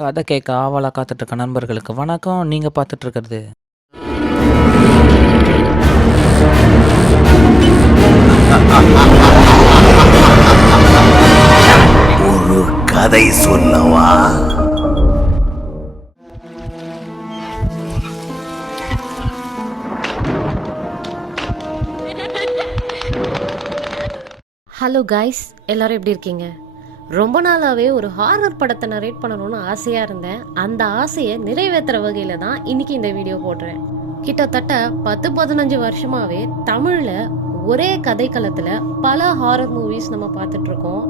கதை கேட்க ஆவலா காத்துட்டு இருக்க நண்பர்களுக்கு வணக்கம். நீங்க பார்த்துட்டு இருக்கிறது ஒரு கதை சொல்லவா? ஹலோ கைஸ், எல்லாரும் எப்படி இருக்கீங்க? ரொம்ப நாளாகவே ஒரு ஹாரர் படத்தை நரேட் பண்ணணும்னு ஆசையாக இருந்தேன். அந்த ஆசையை நிறைவேற்றுற வகையில் தான் இன்னைக்கு இந்த வீடியோ போடுறேன். கிட்டத்தட்ட 10-15 வருஷமாகவே தமிழில் ஒரே கதைக்களத்தில் பல ஹாரர் மூவிஸ் நம்ம பார்த்துட்ருக்கோம்.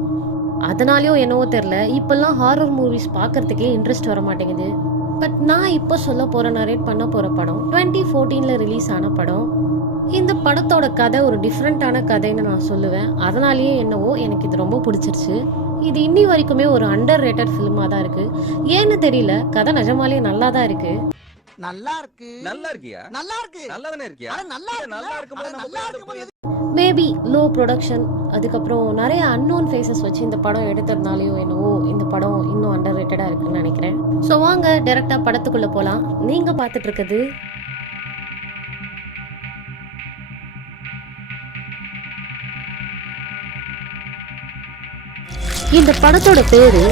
அதனாலேயோ என்னவோ தெரில, இப்போல்லாம் ஹாரர் மூவிஸ் பார்க்கறதுக்கே இன்ட்ரெஸ்ட் வர மாட்டேங்குது. பட் நான் இப்போ சொல்ல போகிற நரேட் பண்ண போகிற படம் 2014 ரிலீஸ் ஆன படம். இந்த படத்தோட கதை ஒரு டிஃப்ரெண்ட்டான கதைன்னு நான் சொல்லுவேன். அதனாலேயே என்னவோ எனக்கு இது ரொம்ப பிடிச்சிருச்சு. இது இன்னி வரைக்குமே ஒரு அண்டர் ரேட்டட் ஃபிலிமாக தான் இருக்கு. ஏன்னு தெரியல, கதை நிஜமாலே நல்லா தான் இருக்கு. நல்லா இருக்கு. நல்லா இருக்கியா? நல்லா இருக்கு. நல்லா தானே இருக்கியா? நல்லா இருக்கு. மேபி லோ ப்ரொடக்ஷன், அதுக்கப்புறம் நிறைய அன்னோன் ஃபேஸஸ் வச்சு இந்த படம் எடுத்ததுனாலையோ என்னவோ இந்த படம் இன்னும் அண்டர் ரேட்டடாக இருக்குன்னு நினைக்கிறேன். ஸோ வாங்க டைரக்டாக படத்துக்குள்ளே போகலாம். நீங்கள் பார்த்துட்டு இருக்குது இந்த படத்தோட பேரு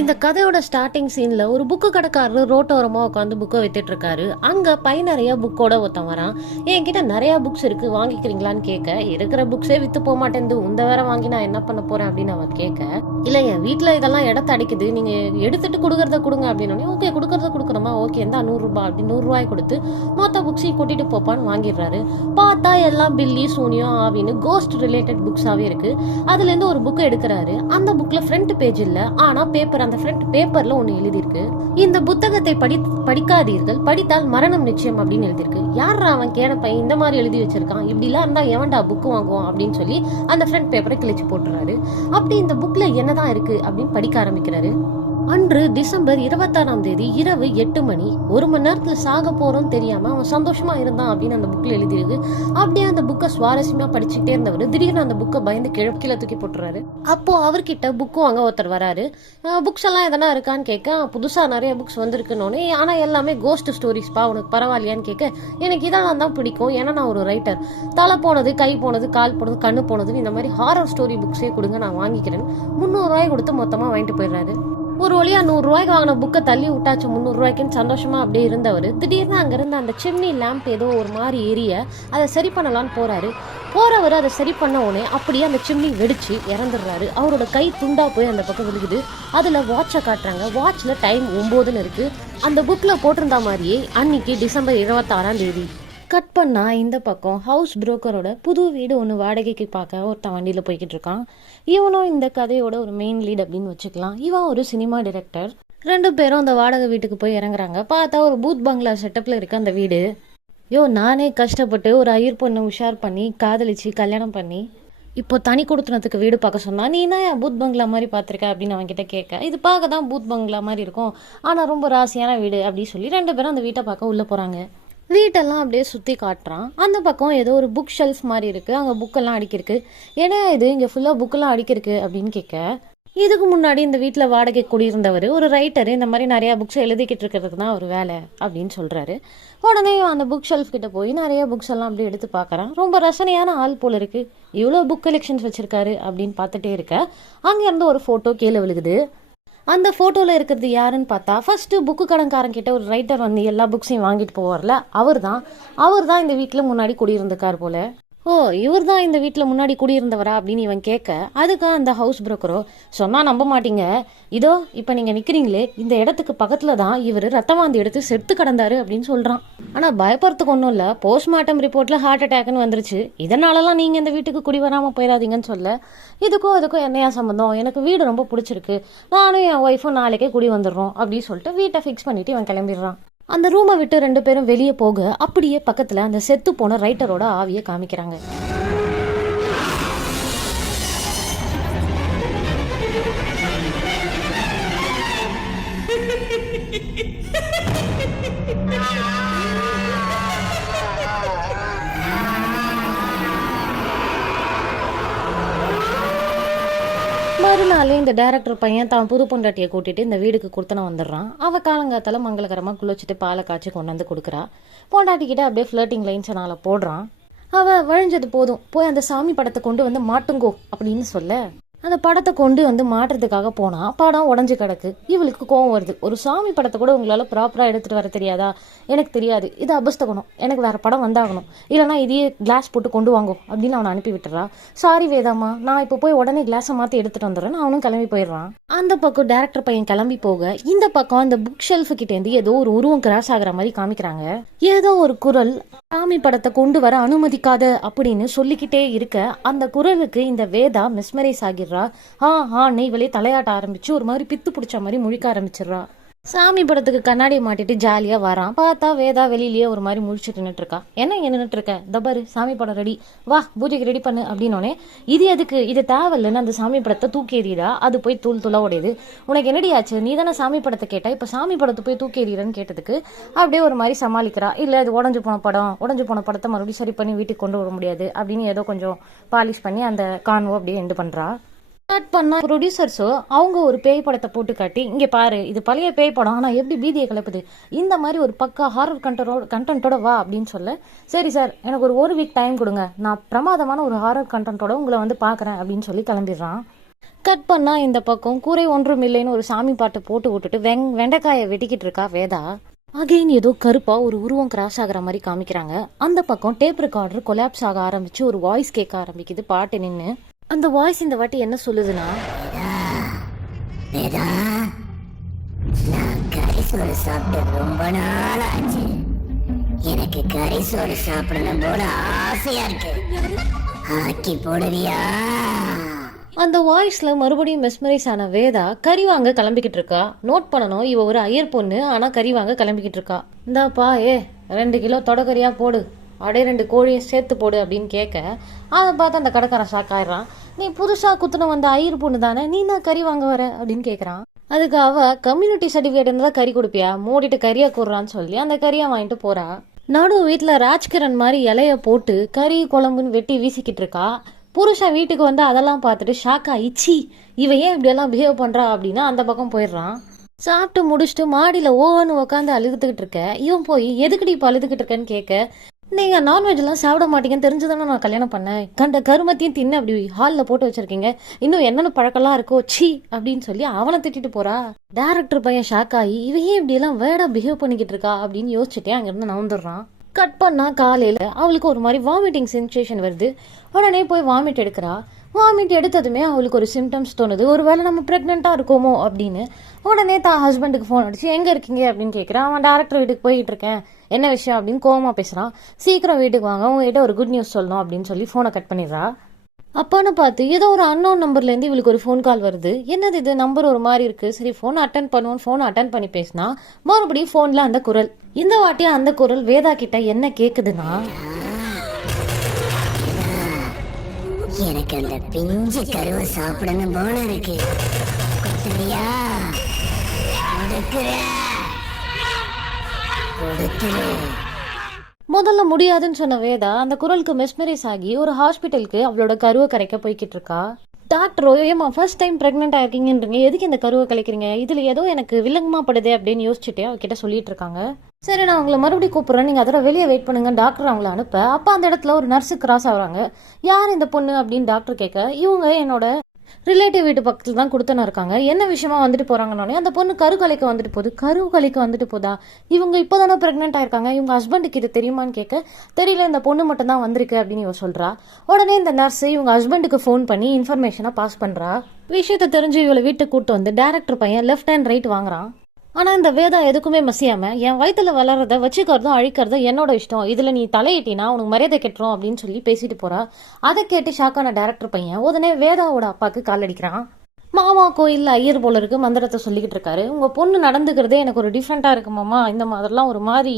இந்த கதையோட ஸ்டார்டிங் சீன்ல ஒரு புக்கு கடைக்காரர் ரோட்டோரமா உட்காந்து புக்கை வித்துட்டு இருக்காரு. அங்க பை நிறைய புக்கோட ஒருத்தன் வரான். என்கிட்ட நிறைய புக்ஸ் இருக்கு, வாங்கிக்கிறீங்களான்னு கேட்க, இருக்கிற புக்ஸே வித்து போக மாட்டேங்குது, இந்த வேற வாங்கி நான் என்ன பண்ண போறேன் அப்படின்னு அவன் கேட்க, இல்ல என் வீட்டுல இதெல்லாம் இடத்த அடிக்குது, நீங்க எடுத்துட்டு கொடுக்கறத கொடுங்க அப்படின்னு. ஓகே கொடுக்கறத கொடுக்குறோமா, ஓகே இருந்தா 100 ரூபாய் அப்படி 100 ரூபாய் கொடுத்து மொத்த புக்ஸையும் கூட்டிட்டு போப்பான்னு வாங்கிடுறாரு. பார்த்தா எல்லாம் பில்லி சூனியம் ஆவின்னு கோஸ்ட் ரிலேட்டட் புக்ஸாவே இருக்கு. அதுல இருந்து ஒரு புக்கை எடுக்கிறாரு. அந்த புக்ல ஃப்ரண்ட் பேஜ் இல்ல, ஆனா பேப்பர், அந்த ஃப்ரண்ட் பேப்பர்ல ஒண்ணு எழுதிருக்கு, இந்த புத்தகத்தை படிக்காதீர்கள், படித்தால் மரணம் நிச்சயம் அப்படின்னு எழுதிருக்கு. யாரா அவன் கேனப்பை இந்த மாதிரி எழுதி வச்சிருக்கான், இப்படி எல்லாம் இருந்தா எவன்டா புக்கு வாங்குவோம் அப்படின்னு சொல்லி அந்த ஃப்ரண்ட் பேப்பரை கிழிச்சு போட்டுறாரு. அப்படி இந்த புக்ல என்னதான் இருக்கு அப்படின்னு படிக்க ஆரம்பிக்கிறாரு. அன்று டிசம்பர் 26ஆம் தேதி இரவு 8 மணி. 1 மணி நேரத்துல சாக போறோம் தெரியாம அவன் சந்தோஷமா இருந்தான் அப்படின்னு அந்த புக்ல எழுதிருக்கு. அப்படியே அந்த புக்கை சுவாரஸ்யமா படிச்சுட்டே இருந்தவர் திடீர்னு அந்த புக்கை பயந்து கீழே தூக்கி போட்டுறாரு. அப்போ அவர்கிட்ட புக்கு வாங்க ஒருத்தர் வராரு. புக்ஸ் எல்லாம் எதனா இருக்கான்னு கேட்க, புதுசா நிறைய புக்ஸ் வந்திருக்குன்னு, ஆனா எல்லாமே கோஸ்ட் ஸ்டோரிஸ் பா, உனக்கு பரவாயில்லையான்னு கேட்க, எனக்கு இதெல்லாம் தான் பிடிக்கும், ஏன்னா நான் ஒரு ரைட்டர், தலை போனது, கை போனது, கால் போனது, கண்ணு போனதுன்னு இந்த மாதிரி ஹாரர் ஸ்டோரி புக்ஸே கொடுங்க, நான் வாங்கிக்கிறேன். 300 ரூபாய் கொடுத்து மொத்தமா வாங்கிட்டு போயிடுறாரு. ஒரு வழியா 100 ரூபாய்க்கு வாங்கின புக்கை தள்ளி விட்டாச்சு. 300 ரூபாய்க்குன்னு சந்தோஷமா அப்படியே இருந்தவர் திடீர்னு அங்கிருந்து அந்த சிம்னி லேம்ப் ஏதோ ஒரு மாதிரி எரிய அதை சரி பண்ணலான்னு போறவர் அதை சரி பண்ண உடனே அப்படியே அந்த சிம்னி வெடிச்சு இறந்துடுறாரு. அவரோட கை துண்டா போய் அந்த பக்கம் விழுகுது. அதுல வாட்சை காட்டுறாங்க. வாட்ச்ல டைம் 9ன்னு இருக்கு. அந்த புக்ல போட்டிருந்த மாதிரியே அன்னைக்கு டிசம்பர் 26ஆம் தேதி. கட் பண்ணா இந்த பக்கம் ஹவுஸ் புரோக்கரோட புது வீடு ஒன்று வாடகைக்கு பார்க்க ஒருத்தன் வண்டியில் போய்கிட்டு இருக்கான். இவனும் இந்த கதையோட ஒரு மெயின் லீட் அப்படின்னு வச்சுக்கலாம். இவன் ஒரு சினிமா டைரக்டர். 2 பேரும் அந்த வாடகை வீட்டுக்கு போய் இறங்குறாங்க. பார்த்தா ஒரு பூத் பங்களா செட்டப்ல இருக்க அந்த வீடு. நானே கஷ்டப்பட்டு ஒரு ஐயர் பொண்ணு உஷார் பண்ணி காதலிச்சு கல்யாணம் பண்ணி இப்போ தனி கொடுத்துனத்துக்கு வீடு பார்க்க சொன்னா, நீ தான் பூத் பங்களா மாதிரி பார்த்துருக்க அப்படின்னு அவன் கிட்ட கேட்க, இது பார்க்க தான் பூத் பங்களா மாதிரி இருக்கும், ஆனால் ரொம்ப ராசியான வீடு அப்படின்னு சொல்லி 2 பேரும் அந்த வீட்டை பார்க்க உள்ளே போகிறாங்க. வீட்டெல்லாம் அப்படியே சுற்றி காட்டுறான். அந்த பக்கம் ஏதோ ஒரு புக் ஷெல்ஃப் மாதிரி இருக்குது, அங்கே புக்கெல்லாம் அடிக்கிருக்கு. ஏன்னா இது இங்கே ஃபுல்லாக புக்கெல்லாம் அடிக்கிருக்கு அப்படின்னு கேட்க, இதுக்கு முன்னாடி இந்த வீட்டில் வாடகை குடியிருந்தவர் ஒரு ரைட்டர், இந்த மாதிரி நிறையா புக்ஸ் எழுதிக்கிட்டு இருக்கிறதுக்கு தான் ஒரு வேலை அப்படின்னு சொல்கிறாரு. உடனே அந்த புக் ஷெல்ஃப் கிட்ட போய் நிறைய புக்ஸ் எல்லாம் அப்படி எடுத்து பார்க்குறான். ரொம்ப ரசனையான ஆள் போல இருக்கு, இவ்வளோ புக் கலெக்ஷன்ஸ் வச்சிருக்காரு அப்படின்னு பார்த்துட்டே இருக்க, அங்கேருந்து ஒரு ஃபோட்டோ கீழே விழுகுது. அந்த ஃபோட்டோவில் இருக்கிறது யாருன்னு பார்த்தா, ஃபர்ஸ்ட் புக்கு கடைக்காரங்கிட்ட ஒரு ரைட்டர் வந்து எல்லா புக்ஸையும் வாங்கிட்டு போவார்ல, அவர் தான் இந்த வீட்டில் முன்னாடி குடியிருந்திருக்கார் போல. ஓ, இவர் தான் இந்த வீட்டில் முன்னாடி குடியிருந்தவரா அப்படின்னு இவன் கேட்க, அதுக்கு அந்த ஹவுஸ் புரோக்கரோ, சொன்னா நம்ப மாட்டீங்க, இதோ இப்போ நீங்கள் நிற்கிறீங்களே இந்த இடத்துக்கு பக்கத்தில் தான் இவர் ரத்தவாந்தி எடுத்து செத்து கிடந்தாரு அப்படின்னு சொல்கிறான். ஆனால் பயப்படுறதுக்கு ஒன்றும் இல்லை, போஸ்ட்மார்ட்டம் ரிப்போர்ட்டில் ஹார்ட் அட்டாக்னு வந்துருச்சு, இதனாலலாம் நீங்கள் இந்த வீட்டுக்கு குடி வராமல் போயிடாதீங்கன்னு சொல்ல, இதுக்கும் அதுக்கும் என்னையா சம்மந்தம், எனக்கு வீடு ரொம்ப பிடிச்சிருக்கு, நானும் என் ஒய்ஃபும் நாளைக்கே குடி வந்துடுறோம் அப்படின்னு சொல்லிட்டு வீட்டை ஃபிக்ஸ் பண்ணிட்டு இவன் கிளம்பிடுறான். அந்த ரூமை விட்டு 2 பேரும் வெளியே போக அப்படியே பக்கத்துல அந்த செத்து போன ரைட்டரோட ஆவியை காமிக்கிறாங்க. மறுநாள் இந்த டைரக்டர் பையன் தான் புது பொண்டாட்டியை கூட்டிட்டு இந்த வீடுக்கு கொடுத்தன வந்துடுறான். அவ காலங்காத்தால மங்களகரமா குளிச்சுட்டு பாலை காய்ச்சி கொண்டு வந்து கொடுக்குறா. பொண்டாட்டிக்கிட்ட அப்படியே ஃப்ளர்ட்டிங் லைன்ஸ் நாள போடுறான். அவ வழிஞ்சது போதும், போய் அந்த சாமி படத்தை கொண்டு வந்து மாட்டுங்கோ அப்படின்னு சொல்ல அந்த படத்தை கொண்டு வந்து மாட்டுறதுக்காக போனா படம் உடஞ்சு கிடக்கு. இவளுக்கு கோவம் வருது. ஒரு சாமி படத்தை கூட உங்களால ப்ராப்பரா எடுத்துட்டு வர தெரியாதா? எனக்கு தெரியாது, இது அபஸ்தகணும், எனக்கு வேற படம் வந்தாகணும், இல்லைனா இதையே கிளாஸ் போட்டு கொண்டு வாங்கோ அப்படின்னு அவனை அனுப்பி விட்டுறா. சாரி வேதாமா, நான் இப்போ போய் உடனே கிளாஸை மாற்றி எடுத்துட்டு வந்துடுறேன், அவனும் கிளம்பி போயிடுறான். அந்த பக்கம் டேரக்டர் பையன் கிளம்பி போக இந்த பக்கம் அந்த புக் ஷெல்ஃபு கிட்டேருந்து ஏதோ ஒரு உருவம் கிராஸ் ஆகுற மாதிரி காமிக்கிறாங்க. ஏதோ ஒரு குரல் சாமி படத்தை கொண்டு வர அனுமதிக்காத அப்படின்னு சொல்லிக்கிட்டே இருக்க அந்த குரலுக்கு இந்த வேதா மிஸ்மரைஸ் ஆகிடுறா. இவளே தலையாட்ட ஆரம்பிச்சு ஒரு மாதிரி பித்து பிடிச்ச மாதிரி முழிக்க ஆரம்பிச்சிடுறா. சாமி படத்துக்கு கண்ணாடியை மாட்டிட்டு ஜாலியா வரான். பார்த்தா வேதா வெளியிலேயே ஒரு மாதிரி முழிச்சுட்டு நின்றுட்டு இருக்கா. என்ன இங்க நின்றுட்டு இருக்க? தபாரு சாமி படம் ரெடி, வா பூஜைக்கு ரெடி பண்ணு அப்படின்னோடனே இது எதுக்கு, இது தேவையில்லைன்னு அந்த சாமி படத்தை தூக்கி எறியதா. அது போய் தூள் துளா உடையுது. உனக்கு என்னடி ஆச்சு, நீ தானே சாமி படத்தை கேட்டா, இப்ப சாமி படத்தை போய் தூக்கி எறியறன்னு கேட்டதுக்கு அப்படியே ஒரு மாதிரி சமாளிக்கிறா. இல்ல அது உடஞ்சு போன படத்தை மறுபடியும் சரி பண்ணி வீட்டுக்கு கொண்டு வர முடியாது அப்படின்னு ஏதோ கொஞ்சம் பாலிஷ் பண்ணி அந்த கான்வோ அப்படியே எண்டு பண்றா. ஸ்டார்ட் பண்ண ப்ரொடியூசர்ஸோ அவங்க ஒரு பேய் படத்தை போட்டு காட்டி, இங்கே பாரு இது பழைய பேய் படம், ஆனால் எப்படி பீதியை கிளப்புது, இந்த மாதிரி ஒரு பக்கா ஹாரர் கண்டென்ட்டோட வா அப்படின்னு சொல்ல, சரி சார் எனக்கு ஒரு வீக் டைம் கொடுங்க, நான் பிரமாதமான ஒரு ஹாரர் கண்டென்ட்டோட உங்களை வந்து பார்க்குறேன் அப்படின்னு சொல்லி கிளம்பிடுறான். கட் பண்ணா இந்த பக்கம் கூரை ஒன்றும் இல்லைன்னு ஒரு சாமி பாட்டு போட்டு விட்டுட்டு வெண்டைக்காயை வெட்டிக்கிட்டு இருக்கா வேதா. அகைன் ஏதோ கருப்பா ஒரு உருவம் கிராஸ் ஆகிற மாதிரி காமிக்கிறாங்க. அந்த பக்கம் டேப் ரெக்கார்டர் கொலாப்ஸ் ஆக ஆரம்பிச்சு ஒரு வாய்ஸ் கேட்க ஆரம்பிக்குது பாட்டு நின்று. அந்த வாய்ஸ் இந்த வாட்டி என்ன சொல்லுதுன்னா, வேதா, நான் கரிசோறு சாப்பிட்டு ரொம்ப நாள் ஆச்சு, எனக்கு கரிசோறு சாப்பிடணும் போல ஆசையா இருக்கு, ஆக்கி போடுவியா? அந்த வாய்ஸ்ல மறுபடியும் மெஸ்மரைஸ் ஆன வேதா கறி வாங்க கிளம்பிக்கிட்டு இருக்கா. நோட் பண்ணணும், இவ ஒரு ஐயர் பொண்ணு, ஆனா கறி வாங்க கிளம்பிக்கிட்டு இருக்கா. இந்தாப்பா 2 கிலோ தொடக்கறியா போடு, அப்படியே 2 கோழியும் சேர்த்து போடு அப்படின்னு கேட்க அதை பார்த்து அந்த கடைக்காரன் ஷாக் ஆயிடுறான். நீ புதுசா குத்துன வந்த ஐயர் பொண்ணு தானே, நீ தான் கறி வாங்க வர அப்படின்னு கேட்குறான். அதுக்கு அவ கம்யூனிட்டி சர்டிஃபிகேட் இருந்தா கறி கொடுப்பியா, மூடிட்டு கறியை கூடுறான்னு சொல்லி அந்த கறியை வாங்கிட்டு போறா. நடு வீட்டுல ராஜ்கிரண் மாதிரி இலைய போட்டு கறி குழம்புன்னு வெட்டி வீசிக்கிட்டு இருக்கா. புருஷன் வீட்டுக்கு வந்து அதெல்லாம் பார்த்துட்டு ஷாக் ஆயிடுச்சு, இவ ஏன் இப்படியெல்லாம் பிஹேவ் பண்றா அப்படின்னா அந்த பக்கம் போயிடுறான். சாப்பிட்டு முடிச்சுட்டு மாடியில ஓன்னு உட்காந்து அழுதுகிட்டு இருக்க. இவன் போய் எதுக்கடி இப்போ அழுதுகிட்டு இருக்கேன்னு கேட்க, நீங்க நான்வெஜ் எல்லாம் சாப்பிட மாட்டீங்கன்னு தெரிஞ்சுதானே நான் கல்யாணம் பண்ணேன், கண்ட கருமத்தையும் தின்னு அப்படி ஹாலில் போட்டு வச்சிருக்கீங்க, இன்னும் என்னென்ன பழக்கம்லாம் இருக்கோ சி அப்படின்னு சொல்லி அவனை திட்டிட்டு போறா. டேரக்டர் பையன் ஷாக் ஆகி இவையே இப்படி எல்லாம் வேடா பிஹேவ் பண்ணிக்கிட்டு இருக்கா அப்படின்னு யோசிச்சுட்டே அங்கிருந்து நவுந்துடுறான். கட் பண்ணா காலையில அவளுக்கு ஒரு மாதிரி வாமிட்டிங் சென்சேஷன் வருது. உடனே போய் வாமிட் எடுக்கிறா. வாமிட் எடுத்ததுமே அவளுக்கு ஒரு சிம்டம்ஸ் தோணுது, ஒருவேளை நம்ம ப்ரெக்னெண்டா இருக்கோமோ அப்படின்னு. உடனே தான் ஹஸ்பண்டுக்கு ஃபோன் அடிச்சு எங்க இருக்கீங்க அப்படின்னு கேட்குறான். அவன் டேரக்டர் வீட்டுக்கு போயிட்டு இருக்கேன், என்ன விஷயம் அப்படின்னு கோவமா பேசுறான். சீக்கிரம் வீட்டுக்கு வாங்க, உங்ககிட்ட ஒரு குட் நியூஸ் சொல்லணும் அப்படின்னு சொல்லி ஃபோனை கட் பண்ணிடுறா. அப்பான்னு பார்த்து ஏதோ ஒரு அன்னோன் நம்பர்லேருந்து இவளுக்கு ஒரு ஃபோன் கால் வருது. என்னது இது, நம்பர் ஒரு மாதிரி இருக்கு, சரி ஃபோன் அட்டன் பண்ணுவோம். ஃபோன் அட்டன் பண்ணி பேசினா மறுபடியும் ஃபோன்ல அந்த குரல். இந்த வாட்டி அந்த குரல் வேதா கிட்ட என்ன கேக்குதுன்னா, எனக்கு அந்த பிஞ்சு கருவை சாப்பிடணும் போல இருக்கு, கொடுத்துறியா? கொடுத்துரு. முதல்ல முடியாதுன்னு சொன்ன வேதா அந்த குரலுக்கு மெஸ்மரைஸ் ஆகி ஒரு ஹாஸ்பிட்டலுக்கு அவளோட கருவை கரைக்க போய்கிட்டு இருக்கா. டாக்டரோ, ஏமா ஃபர்ஸ்ட் டைம் பிரெக்னென்ட் ஆயிருக்கீங்கன்றீங்க, எதுக்கு இந்த கருவை கலைக்கிறீங்க, இதுல ஏதோ எனக்கு வில்லங்கமா படுது அப்படின்னு யோசிச்சுட்டே அவகிட்ட சொல்லிட்டு இருக்காங்க. சரி நான் உங்களை மறுபடியும் கூப்பிடுறேன், நீங்க அதோட வெளியே வெயிட் பண்ணுங்க டாக்டர் அவங்கள அனுப்ப. அப்ப அந்த இடத்துல ஒரு நர்ஸு கிராஸ் ஆகுறாங்க. யார் இந்த பொண்ணு அப்படின்னு டாக்டர் கேட்க, இவங்க என்னோட ரிலேட்டிவ் வீட்டு பக்கத்துல தான் கொடுத்தன இருக்காங்க, என்ன விஷயமா வந்துட்டு போறாங்கன்னே அந்த பொண்ணு கரு கலைக்க வந்துட்டு போதா, இவங்க இப்போதானே பிரெக்னென்ட் ஆயிருக்காங்க, இவங்க ஹஸ்பண்டுக்கு இது தெரியுமான்னு கேட்க, தெரியல இந்த பொண்ணு மட்டும் தான் வந்திருக்கு அப்படின்னு இவ சொல்றா. உடனே இந்த நர்ஸ் இவங்க ஹஸ்பண்டுக்கு ஃபோன் பண்ணி இன்ஃபர்மேஷனை பாஸ் பண்றா. விஷயத்தை தெரிஞ்சு இவளை வீட்டுக்கு கூட்டு வந்து டைரக்டர் பையன் லெஃப்ட் அண்ட் ரைட் வாங்குறான். ஆனா இந்த வேதா எதுக்குமே மசியாம, என் வயிற்றுல வளர்றத வச்சுக்கிறதும் அழிக்கிறதும் என்னோட இஷ்டம், இதுல நீ தலையிட்டினா உனக்கு மரியாதை கெட்டுரும் அப்படின்னு சொல்லி பேசிட்டு போறா. அதை கேட்டு ஷாக்கான டைரக்டர் பையன் உடனே வேதாவோட அப்பாவுக்கு கால் அடிக்கிறான். மாமா கோயில்ல ஐயர் போல இருக்கு, மந்திரத்தை சொல்லிக்கிட்டு இருக்காரு, உங்க பொண்ணு நடந்துக்கிறதே எனக்கு ஒரு டிஃப்ரெண்டா இருக்கு மாமா, இந்த மாதிரிலாம் ஒரு மாதிரி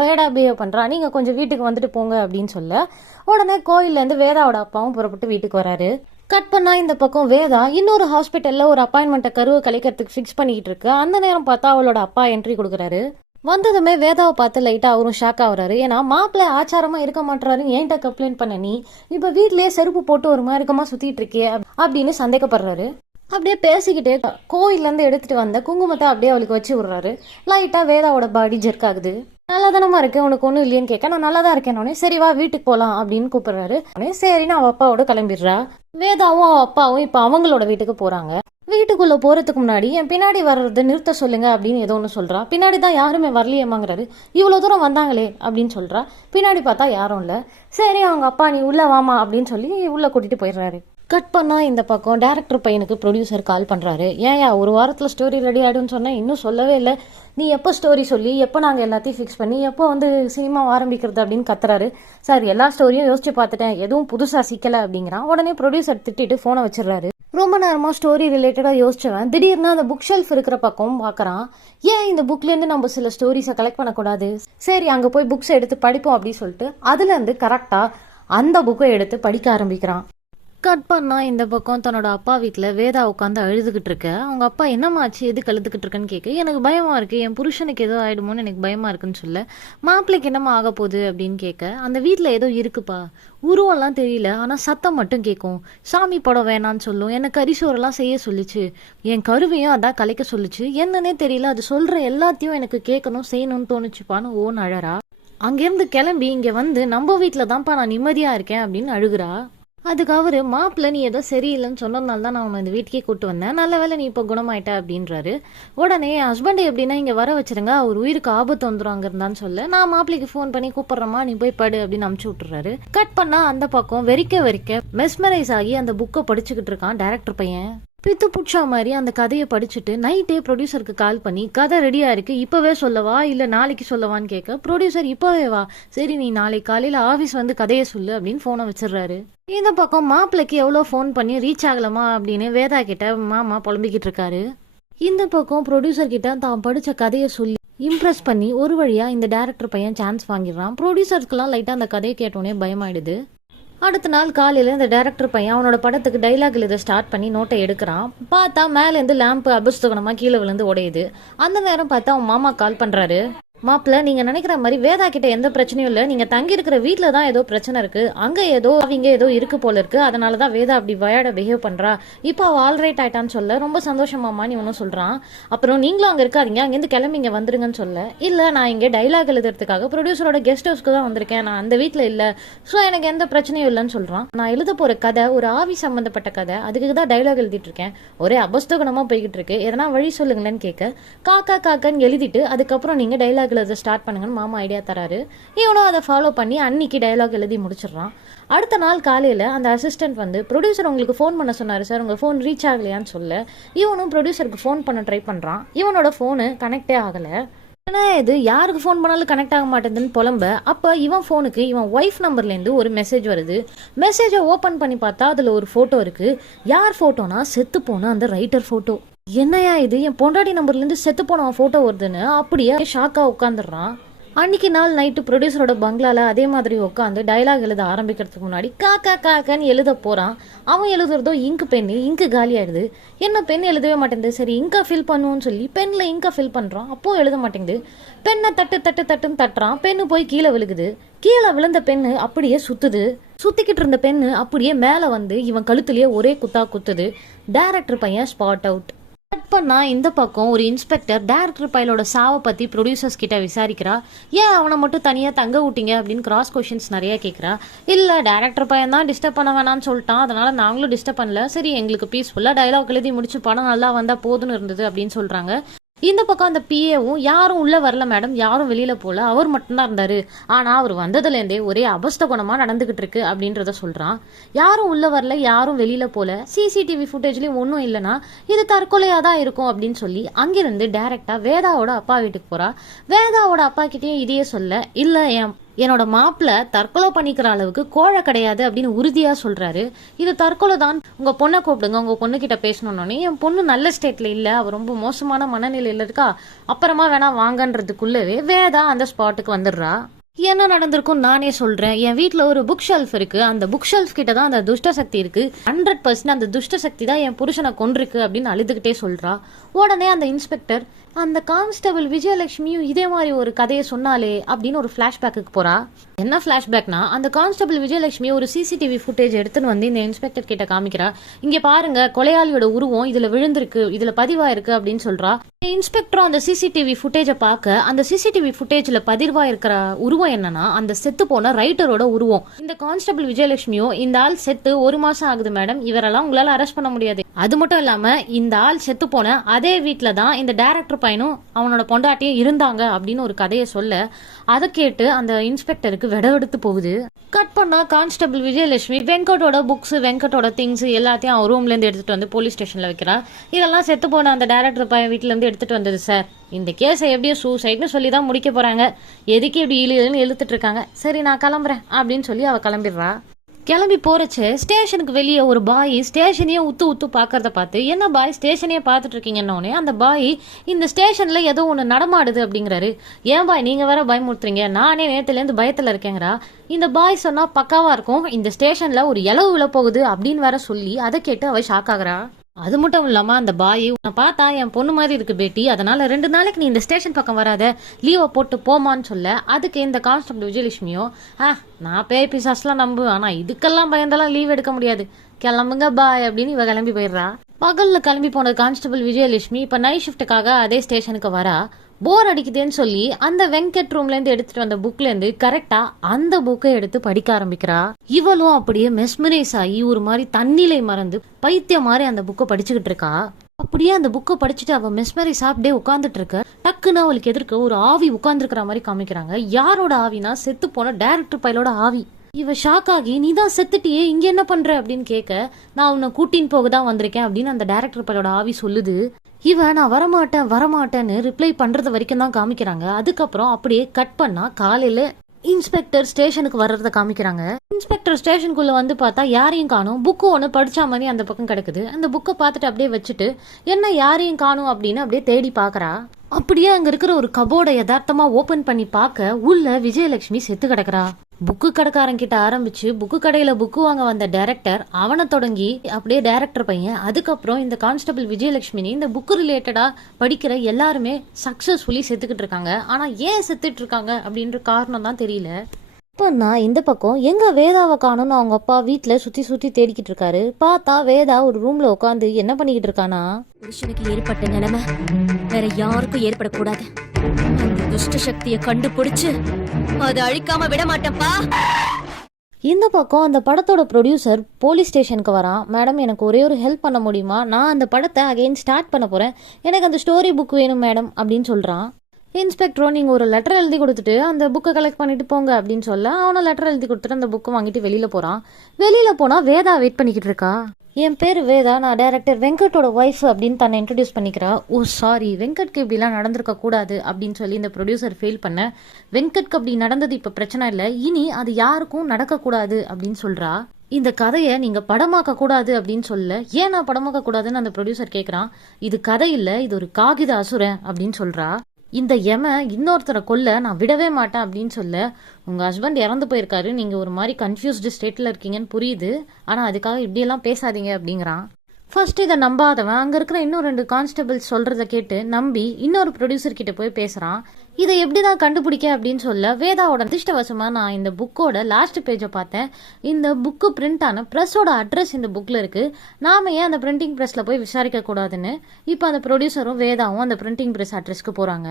வேடா பிஹேவ் பண்றா, நீங்க கொஞ்சம் வீட்டுக்கு வந்துட்டு போங்க அப்படின்னு சொல்ல உடனே கோயில்ல இருந்து வேதாவோட அப்பாவும் புறப்பட்டு வீட்டுக்கு வராரு. கட் பண்ணா இந்த பக்கம் வேதா இன்னொரு ஹாஸ்பிட்டல்ல ஒரு அப்பாயின்மெண்ட்டை கருவை கலைக்கிறதுக்கு ஃபிக்ஸ் பண்ணிக்கிட்டு இருக்கு. அந்த நேரம் பார்த்தா அவளோட அப்பா என்ட்ரி கொடுக்குறாரு. வந்ததுமே வேதாவை பார்த்து லைட்டாக அவரும் ஷாக் ஆகுறாரு. ஏன்னா மாப்பிள்ளை ஆச்சாரமாக இருக்க மாட்டாருன்னு என்கிட்ட கம்ப்ளைண்ட் பண்ண நீ இப்போ வீட்லேயே செருப்பு போட்டு ஒரு மாதிரிக்கமாக சுற்றிட்டு இருக்கே அப்படின்னு சந்தேகப்படுறாரு. அப்படியே பேசிக்கிட்டே கோயிலேருந்து எடுத்துட்டு வந்த குங்குமத்தை அப்படியே அவளுக்கு வச்சு விடுறாரு. லைட்டாக வேதாவோட பாடி ஜெர்க் ஆகுது. நல்லா தானமா இருக்கு, உனக்கு ஒன்றும் இல்லையன்னு கேட்க நான் நல்லா தான் இருக்கேன். சரி வா வீட்டுக்கு போகலாம் அப்படின்னு கூப்பிடுறாரு. சரின்னு அவள் அப்பாவோட கிளம்பிடுறா. வேதாவும் அவள் அப்பாவும் இப்போ அவங்களோட வீட்டுக்கு போகிறாங்க. வீட்டுக்குள்ளே போகிறதுக்கு முன்னாடி என் பின்னாடி வர்றதை நிறுத்த சொல்லுங்க அப்படின்னு ஏதோ ஒன்று சொல்கிறா. பின்னாடி தான் யாருமே வரலையேமாங்கிறாரு. இவ்வளோ தூரம் வந்தாங்களே அப்படின்னு சொல்கிறா. பின்னாடி பார்த்தா யாரும் இல்லை. சரி அவங்க அப்பா நீ உள்ளே வாமா அப்படின்னு சொல்லி உள்ளே கூட்டிகிட்டு போயிடுறாரு. கட் பண்ணால் இந்த பக்கம் டேரக்டர் பையனுக்கு ப்ரொடியூசர் கால் பண்ணுறாரு. ஏன்யா ஒரு வாரத்தில் ஸ்டோரி ரெடி ஆகிடும்னு சொன்னேன், இன்னும் சொல்லவே இல்லை. நீ எப்போ ஸ்டோரி சொல்லி எப்போ நாங்கள் எல்லாத்தையும் ஃபிக்ஸ் பண்ணி எப்போ சினிமா ஆரம்பிக்கிறது அப்படின்னு கத்துறாரு. சார் எல்லா ஸ்டோரியும் யோசிச்சு பார்த்துட்டேன், எதுவும் புதுசாக சிக்கலை அப்படிங்கிறான். உடனே ப்ரொடியூசர் திட்டிட்டு ஃபோனை வச்சிடுறாரு. ரொம்ப நேரமாக ஸ்டோரி ரிலேட்டடாக யோசிச்சவன் திடீர்னு அந்த புக் ஷெல்ஃப் இருக்கிற பக்கம் பார்க்குறான். ஏன் இந்த புக்லேருந்து நம்ம சில ஸ்டோரிஸை கலெக்ட் பண்ணக்கூடாது, சரி அங்கே போய் புக்ஸை எடுத்து படிப்போம் அப்படின்னு சொல்லிட்டு அதுலேருந்து கரெக்டாக அந்த புக்கை எடுத்து படிக்க ஆரம்பிக்கிறான். கட் பண்ணா இந்த பக்கம் தன்னோட அப்பா வீட்டில் வேதா உட்காந்து அழுதுகிட்டு இருக்க. அவங்க அப்பா என்னமாச்சு எதுக்கு அழுதுகிட்டு இருக்கேன்னு கேட்க, எனக்கு பயமா இருக்கு, என் புருஷனுக்கு ஏதோ ஆயிடுமோன்னு எனக்கு பயமா இருக்குன்னு சொல்ல, மாப்பிள்ளைக்கு என்னமா ஆக போகுது அப்படின்னு கேட்க, அந்த வீட்டில் ஏதோ இருக்குப்பா, உருவம்லாம் தெரியல ஆனால் சத்தம் மட்டும் கேட்கும், சாமி படம் வேணான்னு சொல்லும், எனக்கு கரிசோரெல்லாம் செய்ய சொல்லிச்சு, என் கருவையும் அதான் கலைக்க சொல்லிச்சு, என்னன்னே தெரியல, அது சொல்ற எல்லாத்தையும் எனக்கு கேட்கணும் செய்யணும்னு தோணுச்சுப்பான்னு ஓன்னு அழறா. அங்கேருந்து கிளம்பி இங்கே வந்து நம்ம வீட்டில் தான்ப்பா நான் நிம்மதியாக இருக்கேன் அப்படின்னு அழுகுறா. அதுக்கு அவரு மாப்பிள்ள நீ ஏதோ சரியில்லைன்னு சொன்னதுனால தான் நான் உன்னை இந்த வீட்டுக்கே கூட்டு வந்தேன், நல்ல வேலை நீ இப்போ குணமாயிட்ட அப்படின்றாரு. உடனே என் ஹஸ்பண்ட் எப்படின்னா இங்கே வர வச்சிருங்க, அவர் உயிருக்கு ஆபத்து வந்துடும் அங்கே இருந்தான்னு சொல்ல, நான் மாப்பிள்ளைக்கு ஃபோன் பண்ணி கூப்பிட்றேம்மா நீ போய் படு அப்படின்னு அமுச்சு விட்டுறாரு. கட் பண்ணா அந்த பக்கம் வெறிக்க மெஸ்மரைஸ் ஆகி அந்த புக்கை படிச்சுக்கிட்டு இருக்கான் டேரக்டர் பையன். பித்து புட்சா மாதிரி அந்த கதையை படிச்சுட்டு நைட்டே ப்ரொடியூசருக்கு கால் பண்ணி கதை ரெடியா இருக்கு இப்பவே சொல்லவா இல்ல நாளைக்கு சொல்லவான்னு கேட்க, ப்ரொடியூசர் இப்பவே வா, சரி நீ நாளைக்கு காலையில ஆபீஸ் வந்து கதையை சொல்லு அப்படின்னு போனை வச்சிடுறாரு. இந்த பக்கம் மாப்பிள்ளைக்கு எவ்வளோ ஃபோன் பண்ணி ரீச் ஆகலாமா அப்படின்னு வேதா கிட்ட மாமா புலம்பிக்கிட்டு இருக்காரு. இந்த பக்கம் ப்ரொடியூசர் கிட்ட தான் படிச்ச கதையை சொல்லி இம்ப்ரெஸ் பண்ணி ஒரு வழியா இந்த டேரக்டர் பையன் சான்ஸ் வாங்கிடுறான். ப்ரொடியூசருக்குலாம் லைட்டா அந்த கதையை கேட்டோன்னே பயமாயிடுது. அடுத்த நாள் காலையில் இந்த டேரக்டர் பையன் அவனோட படத்துக்கு டைலாக் எழுத ஸ்டார்ட் பண்ணி நோட்டை எடுக்கிறான். பார்த்தா மேலேருந்து லேம்பு அபஸ்தகனமாக கீழே விழுந்து உடையுது. அந்த நேரம் பார்த்தா அவன் மாமா கால் பண்ணுறாரு. மாப்பிள்ள நீங்க நினைக்கிற மாதிரி வேதா கிட்ட எந்த பிரச்சனையும் இல்லை, நீங்க தங்கி இருக்கிற வீட்டுல தான் ஏதோ பிரச்சனை இருக்கு, அங்க ஏதோ அவங்க ஏதோ இருக்கு போல இருக்கு, அதனாலதான் வேதா அப்படி வயாட பிஹேவ் பண்றா, இப்போ அவ ஆல்ரைட் ஆயிட்டான்னு சொல்ல, ரொம்ப சந்தோஷமாமா நீ ஒன்னும் சொல்றான். அப்புறம் நீங்களும் அங்க இருக்காதீங்க, அங்கேருந்து கிளம்பி இங்க வந்துருங்கன்னு சொல்ல, இல்ல நான் இங்க டைலாக் எழுதுறதுக்காக ப்ரொடியூசரோட கெஸ்ட் ஹவுஸ்க்கு தான் வந்திருக்கேன், நான் அந்த வீட்டுல இல்ல, ஸோ எனக்கு எந்த பிரச்சனையும் இல்லைன்னு சொல்றான். நான் எழுத போற கதை ஒரு ஆவி சம்பந்தப்பட்ட கதை, அதுக்கு தான் டைலாக் எழுதிட்டு இருக்கேன், ஒரே அபஸ்தகுணமா போய்கிட்டு இருக்கு, எதனா வழி சொல்லுங்களேன்னு கேட்க, காக்கா காக்கான்னு எழுதிட்டு அதுக்கப்புறம் நீங்க டைலாக் எழுத ஸ்டார்ட் பண்ணுங்கன்னு மாமா ஐடியா தராரு. இவனும் அதை ஃபாலோ பண்ணி அன்னைக்கு டைலாக் எழுதி முடிச்சிடறான். அடுத்த நாள் காலையில் அந்த அசிஸ்டன்ட் வந்து ப்ரொடியூசர் உங்களுக்கு ஃபோன் பண்ண சொன்னார் சார், உங்கள் ஃபோன் ரீச் ஆகலையான்னு சொல்ல, இவனும் ப்ரொடியூசருக்கு ஃபோன் பண்ண ட்ரை பண்ணுறான். இவனோட ஃபோனு கனெக்டே ஆகலை. ஏன்னா இது யாருக்கு ஃபோன் பண்ணாலும் கனெக்ட் ஆக மாட்டேதுன்னு புலம்ப, அப்போ இவன் ஃபோனுக்கு இவன் ஒய்ஃப் நம்பர்லேருந்து ஒரு மெசேஜ் வருது. மெசேஜை ஓப்பன் பண்ணி பார்த்தா அதில் ஒரு ஃபோட்டோ இருக்குது. யார் ஃபோட்டோனா செத்து போன அந்த ரைட்டர் ஃபோட்டோ. என்னையா இது, என் பொண்டாட்டி நம்பர்லேருந்து செத்து போன ஃபோட்டோ வருதுன்னு அப்படியே ஷாக்காக உட்காந்துடுறான். அன்னைக்கு நாள் நைட்டு ப்ரொடியூசரோட பங்களால அதே மாதிரி உட்காந்து டைலாக் எழுத ஆரம்பிக்கிறதுக்கு முன்னாடி காக்கா காக்கான்னு எழுத போறான். அவன் எழுதுறதோ இங்கு பென்னு, இங்கு காலி ஆயிடுது. என்ன பென் எழுதவே மாட்டேங்குது, சரி இங்கா ஃபில் பண்ணுவோன்னு சொல்லி பென்ல இங்கா ஃபில் பண்றான், அப்போ எழுத மாட்டேங்குது. பெண்ணை தட்டுன்னு தட்டுறான், பெண்ணு போய் கீழே விழுகுது. கீழே விழுந்த பெண்ணு அப்படியே சுத்திக்கிட்டு இருந்த பெண்ணு அப்படியே மேலே வந்து இவன் கழுத்துலயே ஒரே குத்தா குத்துது. டைரக்டர் பையன் ஸ்பாட் அவுட். கட் பண்ணா இந்த பக்கம் ஒரு இன்ஸ்பெக்டர் டைரக்டர் பையலோட சாவை பத்தி ப்ரொடியூசர்ஸ் கிட்ட விசாரிக்கிறா. ஏன் அவனை மட்டும் தனியா தங்க விட்டீங்க அப்படின்னு கிராஸ் கொஸ்டின்ஸ் நிறைய கேட்கிறா. இல்ல டைரக்டர் பையன் தான் டிஸ்டர்ப் பண்ண வேணாம்னு சொல்லிட்டான், அதனால நாங்களும் டிஸ்டர்ப் பண்ணல, சரி எங்களுக்கு பீஸ்ஃபுல்லா டைலாக் எழுதி முடிச்சு படம் நல்லா வந்தா போதுன்னு இருந்தது அப்படின்னு சொல்றாங்க. இந்த பக்கம் அந்த பிஏவும் யாரும் உள்ள வரல மேடம், யாரும் வெளியில போல, அவர் மட்டும்தான் இருந்தாரு, ஆனா அவர் வந்ததுலேருந்தே ஒரே அபஸ்த குணமா நடந்துகிட்டு இருக்கு அப்படின்றத சொல்றான். யாரும் உள்ள வரல, யாரும் வெளியில போல, சிசிடிவி ஃபுட்டேஜ்லயும் ஒன்றும் இல்லைன்னா இது தற்கொலையா தான் இருக்கும் அப்படின்னு சொல்லி அங்கிருந்து டைரக்டா வேதாவோட அப்பா வீட்டுக்கு போறா. வேதாவோட அப்பா கிட்டேயும் இதையே சொல்ல, இல்ல என்னோட மாப்பிள்ள தற்கொலை பண்ணிக்கிற அளவுக்கு கோழை கிடையாது அப்படின்னு உறுதியா சொல்றாரு. இது தற்கொலை தான், உங்க பொண்ணை கூப்பிடுங்க, உங்க பொண்ணு கிட்ட பேசணும்னு. என் பொண்ணு நல்ல ஸ்டேட்ல இல்ல, அவ ரொம்ப மோசமான மனநிலையில இருக்கா, அப்புறமா வேணா வாங்கன்றதுக்குள்ளவே வேதா அந்த ஸ்பாட்டுக்கு வந்துடுறா. என்ன நடந்திருக்கும் நானே சொல்றேன். என் வீட்டுல ஒரு புக் ஷெல்ஃப் இருக்கு, அந்த புக் ஷெல்ஃப் கிட்ட தான் அந்த துஷ்ட சக்தி இருக்கு, 100% அந்த துஷ்ட சக்தி தான் என் புருஷனை கொன்றிருக்கு அப்படின்னு அழுதுகிட்டே சொல்றா. உடனே அந்த இன்ஸ்பெக்டர், அந்த கான்ஸ்டபிள் விஜயலட்சுமியும் இதே மாதிரி ஒரு கதையை சொன்னாலே அப்படின்னு ஒரு ஃபிளாஷ்பேக்கு போறா. என்ன ஃபிளாஷ்பேக்னா, அந்த கான்ஸ்டபிள் விஜயலட்சுமி ஒரு சிசிடிவி ஃபுட்டேஜ் எடுத்துன்னு வந்து இந்த இன்ஸ்பெக்டர் கிட்ட காமிக்கிறா. இங்க பாருங்க, கொலையாளியோட உருவம் இதுல விழுந்திருக்கு, இதுல பதிவாயிருக்கு அப்படின்னு சொல்றா. இன்ஸ்பெக்டரும் அந்த சிசிடிவி ஃபுட்டேஜை பார்க்க, அந்த சிசிடிவி ஃபுட்டேஜ்ல பதிவாயிருக்கிற உருவம் என்னன்னா அந்த செத்து போன ரைட்டரோட உருவம். இந்த கான்ஸ்டபிள் விஜயலட்சுமியும், இந்த ஆள் செத்து 1 மாசம் ஆகுது மேடம், இவரெல்லாம் உங்களால அரெஸ்ட் பண்ண முடியாது. அது மட்டும் இல்லாம இந்த ஆள் செத்து போன அதே வீட்டுல தான் இந்த டைரக்டர் பையனும் அவனோட பொண்டாட்டியும் இருந்தாங்க அப்படின்னு ஒரு கதையை சொல்ல, அதை கேட்டு அந்த இன்ஸ்பெக்டருக்கு விடவெடுத்து போகுது. கட் பண்ணா கான்ஸ்டபிள் விஜயலட்சுமி வெங்கட்டோட புக்ஸ், வெங்கட்டோட திங்ஸ் எல்லாத்தையும் அவன் ரூம்ல இருந்து எடுத்துட்டு வந்து போலீஸ் ஸ்டேஷன்ல வைக்கிறா. இதெல்லாம் செத்து போன அந்த டைரக்டர் பையன் வீட்டுல இருந்து எடுத்துட்டு வந்தது சார். இந்த கேஸை எப்படியும் சூசைட்னு சொல்லி தான் முடிக்க போறாங்க, எதுக்கு இப்படி இழுன்னு இழுத்துட்டு இருக்காங்க, சரி நான் கிளம்புறேன் அப்படின்னு சொல்லி அவ கிளம்பிடுறா. கிளம்பி போறச்சு ஸ்டேஷனுக்கு வெளியே ஒரு பாய் ஸ்டேஷனையே உத்து பாக்குறத பார்த்து, என்ன பாய் ஸ்டேஷனையே பார்த்துட்டு இருக்கீங்கன்னொடனே அந்த பாய், இந்த ஸ்டேஷன்ல ஏதோ ஒன்று நடமாடுது அப்படிங்கிறாரு. ஏன் பாய் நீங்க வேற பயமுறுத்துறீங்க, நானே நேரத்துலேருந்து பயத்துல இருக்கேங்கிறா. இந்த பாய் சொன்னா பக்காவா இருக்கும், இந்த ஸ்டேஷன்ல ஒரு இலவு விழ போகுது அப்படின்னு வேற சொல்லி அதை கேட்டு அவ ஷாக் ஆகுறா. அது மட்டும் இல்லாம அந்த பாய், உன்னை பார்த்தா என் பொண்ணு மாதிரி இருக்கு பேட்டி, அதனால 2 நாளைக்கு நீ இந்த ஸ்டேஷன் பக்கம் வராத, லீவை போட்டு போமான்னு சொல்ல, அதுக்கு இந்த கான்ஸ்டபிள் விஜயலட்சுமியோ, நான் பேய் பிசாஸ்லாம் நம்புவேன், ஆனா இதுக்கெல்லாம் பயந்தெல்லாம் லீவ் எடுக்க முடியாது, கிளம்புங்க பாய் அப்படின்னு இவ கிளம்பி போயிடுறா. பகல்ல கிளம்பி போன கான்ஸ்டபிள் விஜயலட்சுமி இப்ப நைட் ஷிஃப்ட்டுக்காக அதே ஸ்டேஷனுக்கு வரா. போர் அடிக்குதுன்னு சொல்லி அந்த வெங்கட் ரூம்ல இருந்து எடுத்துட்டு வந்த புக்ல இருந்து கரெக்டா அந்த புக்கை எடுத்து படிக்க ஆரம்பிக்கிறா. இவளும் அப்படியே மெஸ்மரைஸ் ஆகி ஒரு மாதிரி தண்ணிலை மறந்து பைத்தியம் மாதிரி அந்த புக்கை படிச்சுக்கிட்டு இருக்கா. அப்படியே அந்த புக்கை படிச்சுட்டு அவ மெஸ்மரைஸ் அப்படியே உட்காந்துட்டு இருக்க, டக்குன்னு அவளுக்கு எதிர்க்க ஒரு ஆவி உட்கார்ந்துருக்கிற மாதிரி காமிக்கிறாங்க. யாரோட ஆவினா, செத்து போன டைரக்டர் பையலோட ஆவி. இவ ஷாக் ஆகி, நீ தான் செத்துட்டியே, இங்க என்ன பண்ற அப்படின்னு கேட்க, நான் உன்னை கூட்டின்னு போக தான் வந்திருக்கேன் அப்படின்னு அந்த டைரக்டர் பையலோட ஆவி சொல்லுது. இவ நான் வரமாட்டேன்னு ரிப்ளை பண்றது வரைக்கும் தான் காமிக்கிறாங்க. அதுக்கப்புறம் அப்படியே கட் பண்ணா காலையில இன்ஸ்பெக்டர் ஸ்டேஷனுக்கு வர்றத காமிக்கிறாங்க. இன்ஸ்பெக்டர் ஸ்டேஷனுக்குள்ள வந்து பார்த்தா யாரையும் காணும், புக்கு ஒன்று படிச்சா மாதிரி அந்த பக்கம் கிடக்குது. அந்த புக்கை பார்த்துட்டு அப்படியே வச்சுட்டு, என்ன யாரையும் காணும் அப்படின்னு அப்படியே தேடி பாக்குறா. அப்படியே அங்க இருக்கிற ஒரு கபோர்டை யதார்த்தமா ஓபன் பண்ணி பார்க்க, உள்ள விஜயலட்சுமி செத்து கிடக்குறா. புக்கு கடைக்காரன் கிட்ட ஆரம்பிச்சு புக்கு கடையில புக்கு வாங்க வந்த டைரக்டர், அவனை தொடங்கி அப்படியே டைரக்டர் பையன், அதுக்கப்புறம் இந்த கான்ஸ்டபிள் விஜயலட்சுமி, இந்த புக்கு ரிலேட்டடா படிக்கிற எல்லாருமே சக்சஸ்ஃபுல்லி செத்துக்கிட்டு இருக்காங்க. ஆனா ஏன் செத்துட்டு இருக்காங்க அப்படின்ற காரணம் தான் தெரியல. இப்போ நான் இந்த பக்கம் எங்க வேதாவை காணும்னு அவங்க அப்பா வீட்டுல சுத்தி தேடிக்கிட்டு இருக்காரு. பார்த்தா வேதா ஒரு ரூம்ல உட்காந்து என்ன பண்ணிக்கிட்டு இருக்கானா, புருஷனுக்கு ஏற்பட்ட நிலைமை வேற யாருக்கும் ஏற்படக்கூடாது, அந்த துஷ்ட சக்தியை கண்டுபிடிச்சு அதை அழிக்காம விட மாட்டேன்ப்பா. இந்த பக்கம் அந்த படத்தோட ப்ரொடியூசர் போலீஸ் ஸ்டேஷனுக்கு வரான். மேடம் எனக்கு ஒரே ஒரு ஹெல்ப் பண்ண முடியுமா, நான் அந்த படத்தை அகைன் ஸ்டார்ட் பண்ண போறேன், எனக்கு அந்த ஸ்டோரி புக் வேணும் மேடம் அப்படின்னு சொல்றான். இன்ஸ்பெக்டரோ, நீங்க ஒரு லெட்டர் எழுதி கொடுத்துட்டு அந்த புக்கை கலெக்ட் பண்ணிட்டு போங்க அப்படின்னு சொல்ல, அவனை லெட்டர் எழுதி கொடுத்துட்டு அந்த புக்கை வாங்கிட்டு வெளியில போறான். வெளியில போனா வேதா வெயிட் பண்ணிக்கிட்டு இருக்கா. என் பேர் வேதா, நான் டைரக்டர் வெங்கட்டோட ஒய்ஃப் அப்படின்னு தன்னை இன்ட்ரடியூஸ் பண்ணிக்கிறா. ஓ சாரி, வெங்கட்க்கு இப்படிலாம் நடந்திருக்க கூடாது அப்படின்னு சொல்லி இந்த ப்ரொடியூசர் ஃபீல் பண்ண, வெங்கட்க்கு அப்படி நடந்தது இப்ப பிரச்சனை இல்லை, இனி அது யாருக்கும் நடக்கக்கூடாது அப்படின்னு சொல்றா. இந்த கதையை நீங்க படமாக்க கூடாது அப்படின்னு சொல்ல, ஏன் நான் படமாக்க கூடாதுன்னு அந்த ப்ரொடியூசர் கேட்கறான். இது கதை இல்ல, இது ஒரு காகித அசுரன் அப்படின்னு சொல்றா. இந்த இன்னொருத்தரை கொல்ல நான் விடவே மாட்டேன் அப்படின்னு சொல்ல, உங்க ஹஸ்பண்ட் இறந்து போயிருக்காரு, நீங்க ஒரு மாதிரி கன்ஃபியூஸ்டு ஸ்டேட்ல இருக்கீங்கன்னு புரியுது, ஆனா அதுக்காக இப்படியெல்லாம் பேசாதீங்க அப்படிங்கிறான். ஃபர்ஸ்ட் இதை நம்பாதவன் அங்க இருக்கிற இன்னும் 2 கான்ஸ்டபிள்ஸ் சொல்றத கேட்டு நம்பி இன்னொரு ப்ரொடியூசர் கிட்ட போய் பேசுறான். இதை எப்படிதான் கண்டுபிடிக்க அப்படின்னு சொல்ல, வேதாவோட அதிர்ஷ்டவசமா நான் இந்த புக்கோட லாஸ்ட் பேஜை பார்த்தேன், இந்த புக்கு பிரிண்ட் ஆன பிரஸோட அட்ரஸ் இந்த புக்ல இருக்கு, நாம ஏன் அந்த பிரிண்டிங் பிரஸ்ல போய் விசாரிக்க கூடாதுன்னு இப்ப அந்த ப்ரொடியூசரும் வேதாவும் அந்த பிரிண்டிங் பிரஸ் அட்ரஸ்க்கு போறாங்க.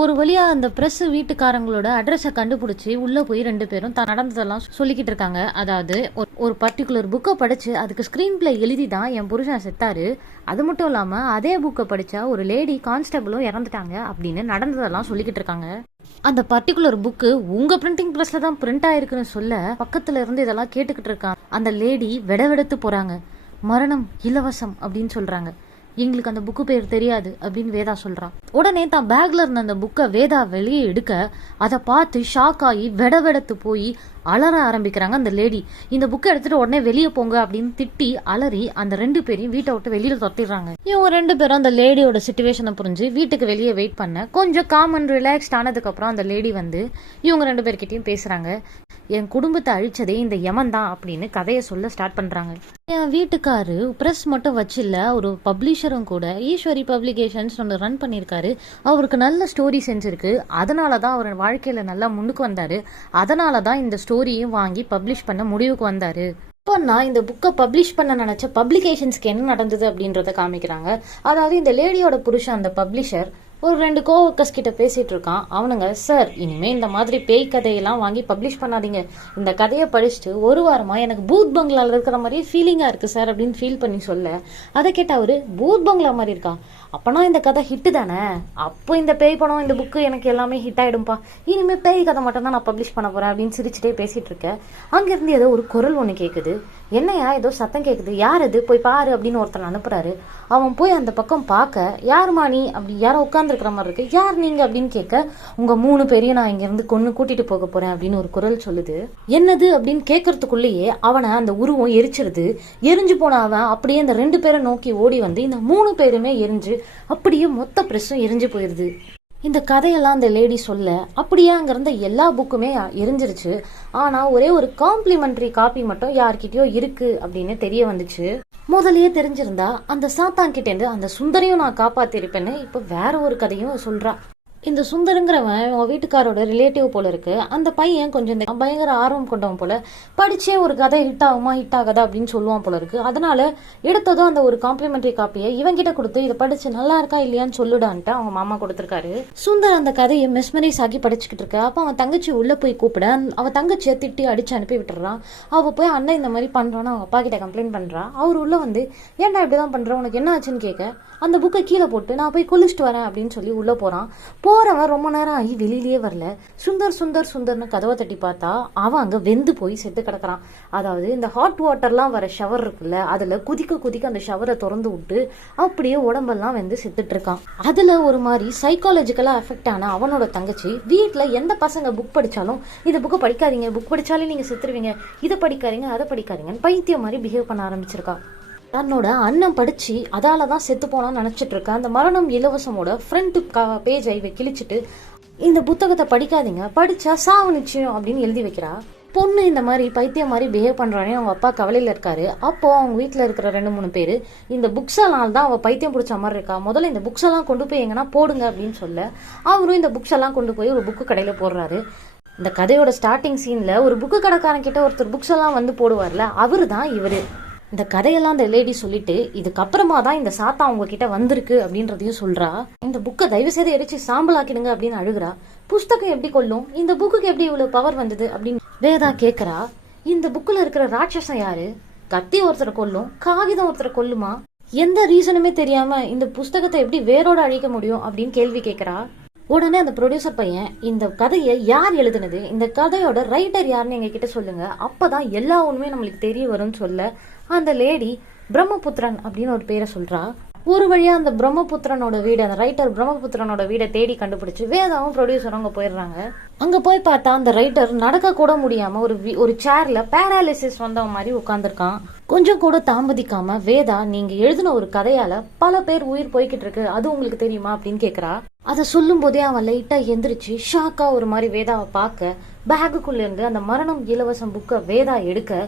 ஒரு வழியா அந்த பிரஸ் வீட்டுக்காரங்களோட அட்ரஸை கண்டுபிடிச்சி உள்ள போய் 2 பேரும் தான் நடந்ததெல்லாம் சொல்லிக்கிட்டு இருக்காங்க. அதாவது ஒரு பர்டிகுலர் புக்கை படிச்சு அதுக்கு ஸ்கிரீன் பிளே எழுதி தான் என் புருஷன் செத்தாரு, அது மட்டும் இல்லாம அதே புக்கை படிச்சா ஒரு லேடி கான்ஸ்டபிளும் இறந்துட்டாங்க அப்படின்னு நடந்ததெல்லாம் சொல்லிக்கிட்டு இருக்காங்க. அந்த பர்டிகுலர் புக்கு உங்க பிரிண்டிங் பிரஸ்ல தான் பிரிண்ட் ஆயிருக்குன்னு சொல்ல, பக்கத்துல இருந்து இதெல்லாம் கேட்டுக்கிட்டு இருக்காங்க. அந்த லேடி வெடவெடுத்து போறாங்க. மரணம் இலவசம் அப்படின்னு சொல்றாங்க. எங்களுக்கு அந்த புக்கு பேர் தெரியாது அப்படின்னு வேதா சொல்றா. உடனே தான் பேக்ல இருந்த அந்த புக்கை வேதா வெளியே எடுக்க, அதை பார்த்து ஷாக் ஆகி வெடவெடுத்து போய் அலற ஆரம்பிக்கிறாங்க அந்த லேடி. இந்த புக்கை எடுத்துட்டு உடனே வெளியே போங்க அப்படின்னு திட்டி அலறி அந்த 2 பேரையும் வீட்டை விட்டு வெளியில தொத்திடுறாங்க. இவங்க 2 பேரும் அந்த லேடியோட சிச்சுவேஷனை புரிஞ்சு வீட்டுக்கு வெளியே வெயிட் பண்ண கொஞ்சம் காம் அண்ட் ரிலாக்ஸ்ட் ஆனதுக்கு அப்புறம் அந்த லேடி வந்து இவங்க 2 பேர்கிட்டயும் பேசுறாங்க. என் குடும்பத்தை அழிச்சதே இந்த யமன் தான் அப்படின்னு கதையை சொல்ல ஸ்டார்ட் பண்றாங்க. என் வீட்டுக்காரு பிரஸ் மட்டும் வச்சில்ல, ஒரு பப்ளிஷரும் கூட. ஈஸ்வரி பப்ளிகேஷன்ஸ் ஒன்று ரன் பண்ணியிருக்காரு. அவருக்கு நல்ல ஸ்டோரி சென்ஸ் இருக்கு. அதனால தான் அவர் வாழ்க்கையில நல்லா முன்னுக்கு வந்தாரு. அதனால தான் இந்த ஸ்டோரியும் வாங்கி பப்ளிஷ் பண்ண முடிவுக்கு வந்தாரு. இப்போ நான் இந்த புக்கை பப்ளிஷ் பண்ண நினைச்ச பப்ளிகேஷன்ஸ்க்கு என்ன நடந்தது அப்படின்றத காமிக்கிறாங்க. அதாவது இந்த லேடியோட புருஷன் அந்த பப்ளிஷர் ஒரு 2 கோவர்க்கர்ஸ் கிட்ட பேசிட்டு இருக்கான். அவனுங்க, சார் இனிமே இந்த மாதிரி பேய் கதையெல்லாம் வாங்கி பப்ளிஷ் பண்ணாதீங்க. இந்த கதையை படிச்சுட்டு ஒரு வாரமா எனக்கு பூத் பங்களால இருக்கிற மாதிரியே ஃபீலிங்கா இருக்கு சார் அப்படின்னு ஃபீல் பண்ணி சொல்ல, அதை கேட்ட அவரு பூத் பங்களா மாதிரி இருக்கா, அப்பனா இந்த கதை ஹிட்டு தானே, அப்போ இந்த பேய் படம் இந்த புக்கு எனக்கு எல்லாமே ஹிட் ஆயிடும்பா, இனிமே பேய் கதை மட்டும் தான் நான் பப்ளிஷ் பண்ண போறேன் அப்படின்னு சிரிச்சுட்டே பேசிட்டு இருக்கேன். அங்கிருந்து ஏதோ ஒரு குரல் ஒன்று கேக்குது. என்னையா ஏதோ சத்தம் கேக்குது, யார் அது, போய் பாரு அப்படின்னு ஒருத்தன் அனுப்புறாரு. அவன் போய் அந்த பக்கம் பார்க்க, யாருமா நீ அப்படி யாரோ உட்கார்ந்துருக்கிற மாதிரி இருக்கு, யார் நீங்க அப்படின்னு கேட்க, உங்க 3 பேரையும் நான் இங்க இருந்து கொன்னு கூட்டிட்டு போக போறேன் அப்படின்னு ஒரு குரல் சொல்லுது. என்னது அப்படின்னு கேட்கறதுக்குள்ளேயே அவனை அந்த உருவம் எரிச்சிருது. எரிஞ்சு போன அவன் அப்படியே அந்த 2 பேரை நோக்கி ஓடி வந்து இந்த 3 பேருமே எரிஞ்சு அப்படியே மொத்த பிரஸும் எரிஞ்சு போயிருது. இந்த கதையெல்லாம் அந்த லேடி சொல்ல அப்படியே அங்க இருந்த எல்லா புக்குமே எரிஞ்சிருச்சு. ஆனா ஒரே ஒரு காம்ப்ளிமெண்டரி காப்பி மட்டும் யார்கிட்டயோ இருக்கு அப்படின்னு தெரிய வந்துச்சு. முதலையே தெரிஞ்சிருந்தா அந்த சாத்தான் கிட்ட இருந்து அந்த சுந்தரையும் நான் காப்பாத்திருப்பேன்னு இப்ப வேற ஒரு கதையும் சொல்றா. இந்த சுந்தருங்கிறவன் உன் வீட்டுக்காரோட ரிலேட்டிவ் போல இருக்கு. அந்த பையன் கொஞ்சம் பயங்கர ஆர்வம் கொண்டவன் போல, படிச்சே ஒரு கதை ஹிட் ஆகுமா ஹிட் ஆகாதா அப்படின்னு சொல்லுவான் போல இருக்கு. அதனால எடுத்ததும் அந்த ஒரு காம்ப்ளிமெண்டரி காப்பியை இவங்கிட்ட கொடுத்து இதை படிச்சு நல்லா இருக்கா இல்லையான்னு சொல்லுடான்ட்டு அவங்க மாமா கொடுத்துருக்காரு. சுந்தர் அந்த கதையை மெஸ்மரைஸ் ஆகி படிச்சுக்கிட்டு இருக்க. அப்ப அவன் தங்கச்சி உள்ள போய் கூப்பிட அவன் தங்கச்சியை திட்டி அடிச்சு அனுப்பி விட்டுறான். அவ போய் அண்ணன் இந்த மாதிரி பண்றான்னு அவங்க அப்பா கிட்ட கம்ப்ளைண்ட் பண்றா. அவர் உள்ள வந்து ஏன்டா இப்படிதான் பண்ற, உனக்கு என்ன ஆச்சுன்னு கேட்க, அந்த புக்கை கீழே போட்டு நான் போய் குளிச்சுட்டு வரேன் அப்படின்னு சொல்லி உள்ள போறான். போறவன் ரொம்ப நேரம் ஆகி வெளியிலேயே வரல. சுந்தர் சுந்தர் சுந்தர்னு கதவை தட்டி பார்த்தா அவன் அங்க வெந்து போய் செத்து கிடக்குறான். அதாவது இந்த ஹாட் வாட்டர்லாம் வர ஷவர் இருக்குல்ல, அதுல குதிக்க குதிக்க அந்த ஷவரை திறந்து விட்டு அப்படியே உடம்பெல்லாம் வெந்து செத்துட்டு இருக்கான். அதுல ஒரு மாதிரி சைக்காலஜிக்கலா அஃபெக்ட் ஆன அவனோட தங்கச்சி வீட்டுல எந்த பசங்க புக் படிச்சாலும் இந்த புக்கை படிக்காதீங்க, புக் படிச்சாலே நீங்க செத்துருவீங்க, இதை படிக்காதீங்க அதை படிக்காதீங்கன்னு பைத்தியம் மாதிரி பிஹேவ் பண்ண ஆரம்பிச்சிருக்கா. தன்னோட அண்ணன் படிச்சு அதாலதான் செத்து போனான்னு நினைச்சிட்டு இருக்க அந்த மரணம் இலவசமோட ஃப்ரண்ட் பேஜை கிழிச்சிட்டு இந்த புத்தகத்தை படிக்காதீங்க, படிச்சா சாவு நிச்சயம் அப்படின்னு எழுதி வைக்கிறா. பொண்ணு இந்த மாதிரி பைத்தியம் மாதிரி பிஹேவ் பண்றானே அவங்க அப்பா கவலையில இருக்காரு. அப்போ அவங்க வீட்டுல இருக்கிற 2-3 பேரு இந்த புக்ஸ் எல்லாம் தான் அவ பைத்தியம் பிடிச்ச மாதிரி இருக்கா, முதல்ல இந்த புக்ஸ் எல்லாம் கொண்டு போய் எங்கன்னா போடுங்க அப்படின்னு சொல்ல அவரும் இந்த புக்ஸ் எல்லாம் கொண்டு போய் ஒரு புக்கு கடையில போடுறாரு. இந்த கதையோட ஸ்டார்டிங் சீன்ல ஒரு புக்கு கடைக்காரன் கிட்ட ஒருத்தர் புக்ஸ் எல்லாம் வந்து போடுவார்ல, அவரு தான் இவரு. இந்த கதையெல்லாம் அந்த லேடி சொல்லிட்டு இதுக்கப்புறமா தான் இந்த சாத்தா அவங்க கிட்ட வந்திருக்கு அப்படின்றதையும் சொல்றா. இந்த புக்கை தயவு செய்து எரிச்சு சாம்பல் ஆக்கிடுங்க அப்படின்னு அழுகுறா. புஸ்தகம் எப்படி கொல்லும், இந்த புக்குக்கு எப்படி இவ்வளவு பவர் வந்தது அப்படின்னு வேதா கேக்குறா. இந்த புக்குல இருக்கிற ராட்சசம் யாரு, கத்தி ஒருத்தரை கொல்லும், காகிதம் ஒருத்தரை கொல்லுமா, எந்த ரீசனுமே தெரியாம இந்த புஸ்தகத்தை எப்படி வேரோட அழிக்க முடியும் அப்படின்னு கேள்வி கேட்கிறா. உடனே அந்த ப்ரொடியூசர் பையன், இந்த கதையை யார் எழுதுனது, இந்த கதையோட ரைட்டர் யாருன்னு எங்க கிட்ட சொல்லுங்க, அப்பதான் எல்லா உண்மையும் நம்மளுக்கு தெரிய வரும்னு சொல்ல அந்த லேடி பிரம்மபுத்திரன் அப்படின்னு ஒரு பேரை சொல்றா. ஒரு வழியா அந்த பிரம்மபுத்திரனோட வீடு, அந்த ரைட்டர் பிரம்மபுத்திரனோட வீடை தேடி கண்டுபிடிச்சு வேதாவும் ப்ரொடியூசரும் அங்க போயிடுறாங்க. அங்க போய் பார்த்தா அந்த ரைட்டர் நடக்க கூட முடியாம ஒரு சேர்ல பேராலிசிஸ் வந்தவன் மாதிரி உட்கார்ந்துருக்கான். கொஞ்சம் கூட தாமதிக்காம வேதா, நீங்க எழுதின ஒரு கதையால பல பேர் உயிர் போய்கிட்டு இருக்கு, அது உங்களுக்கு தெரியுமா அப்படின்னு கேக்குறா. அதை சொல்லும் போதே அவன் லைட்டா எந்திரிச்சு ஷாக்கா ஒரு மாதிரி வேதாவை பார்க்க பேக்குக்குள்ள இருந்து அந்த மரணம் இலவசம் புக்கை வேதா எடுக்க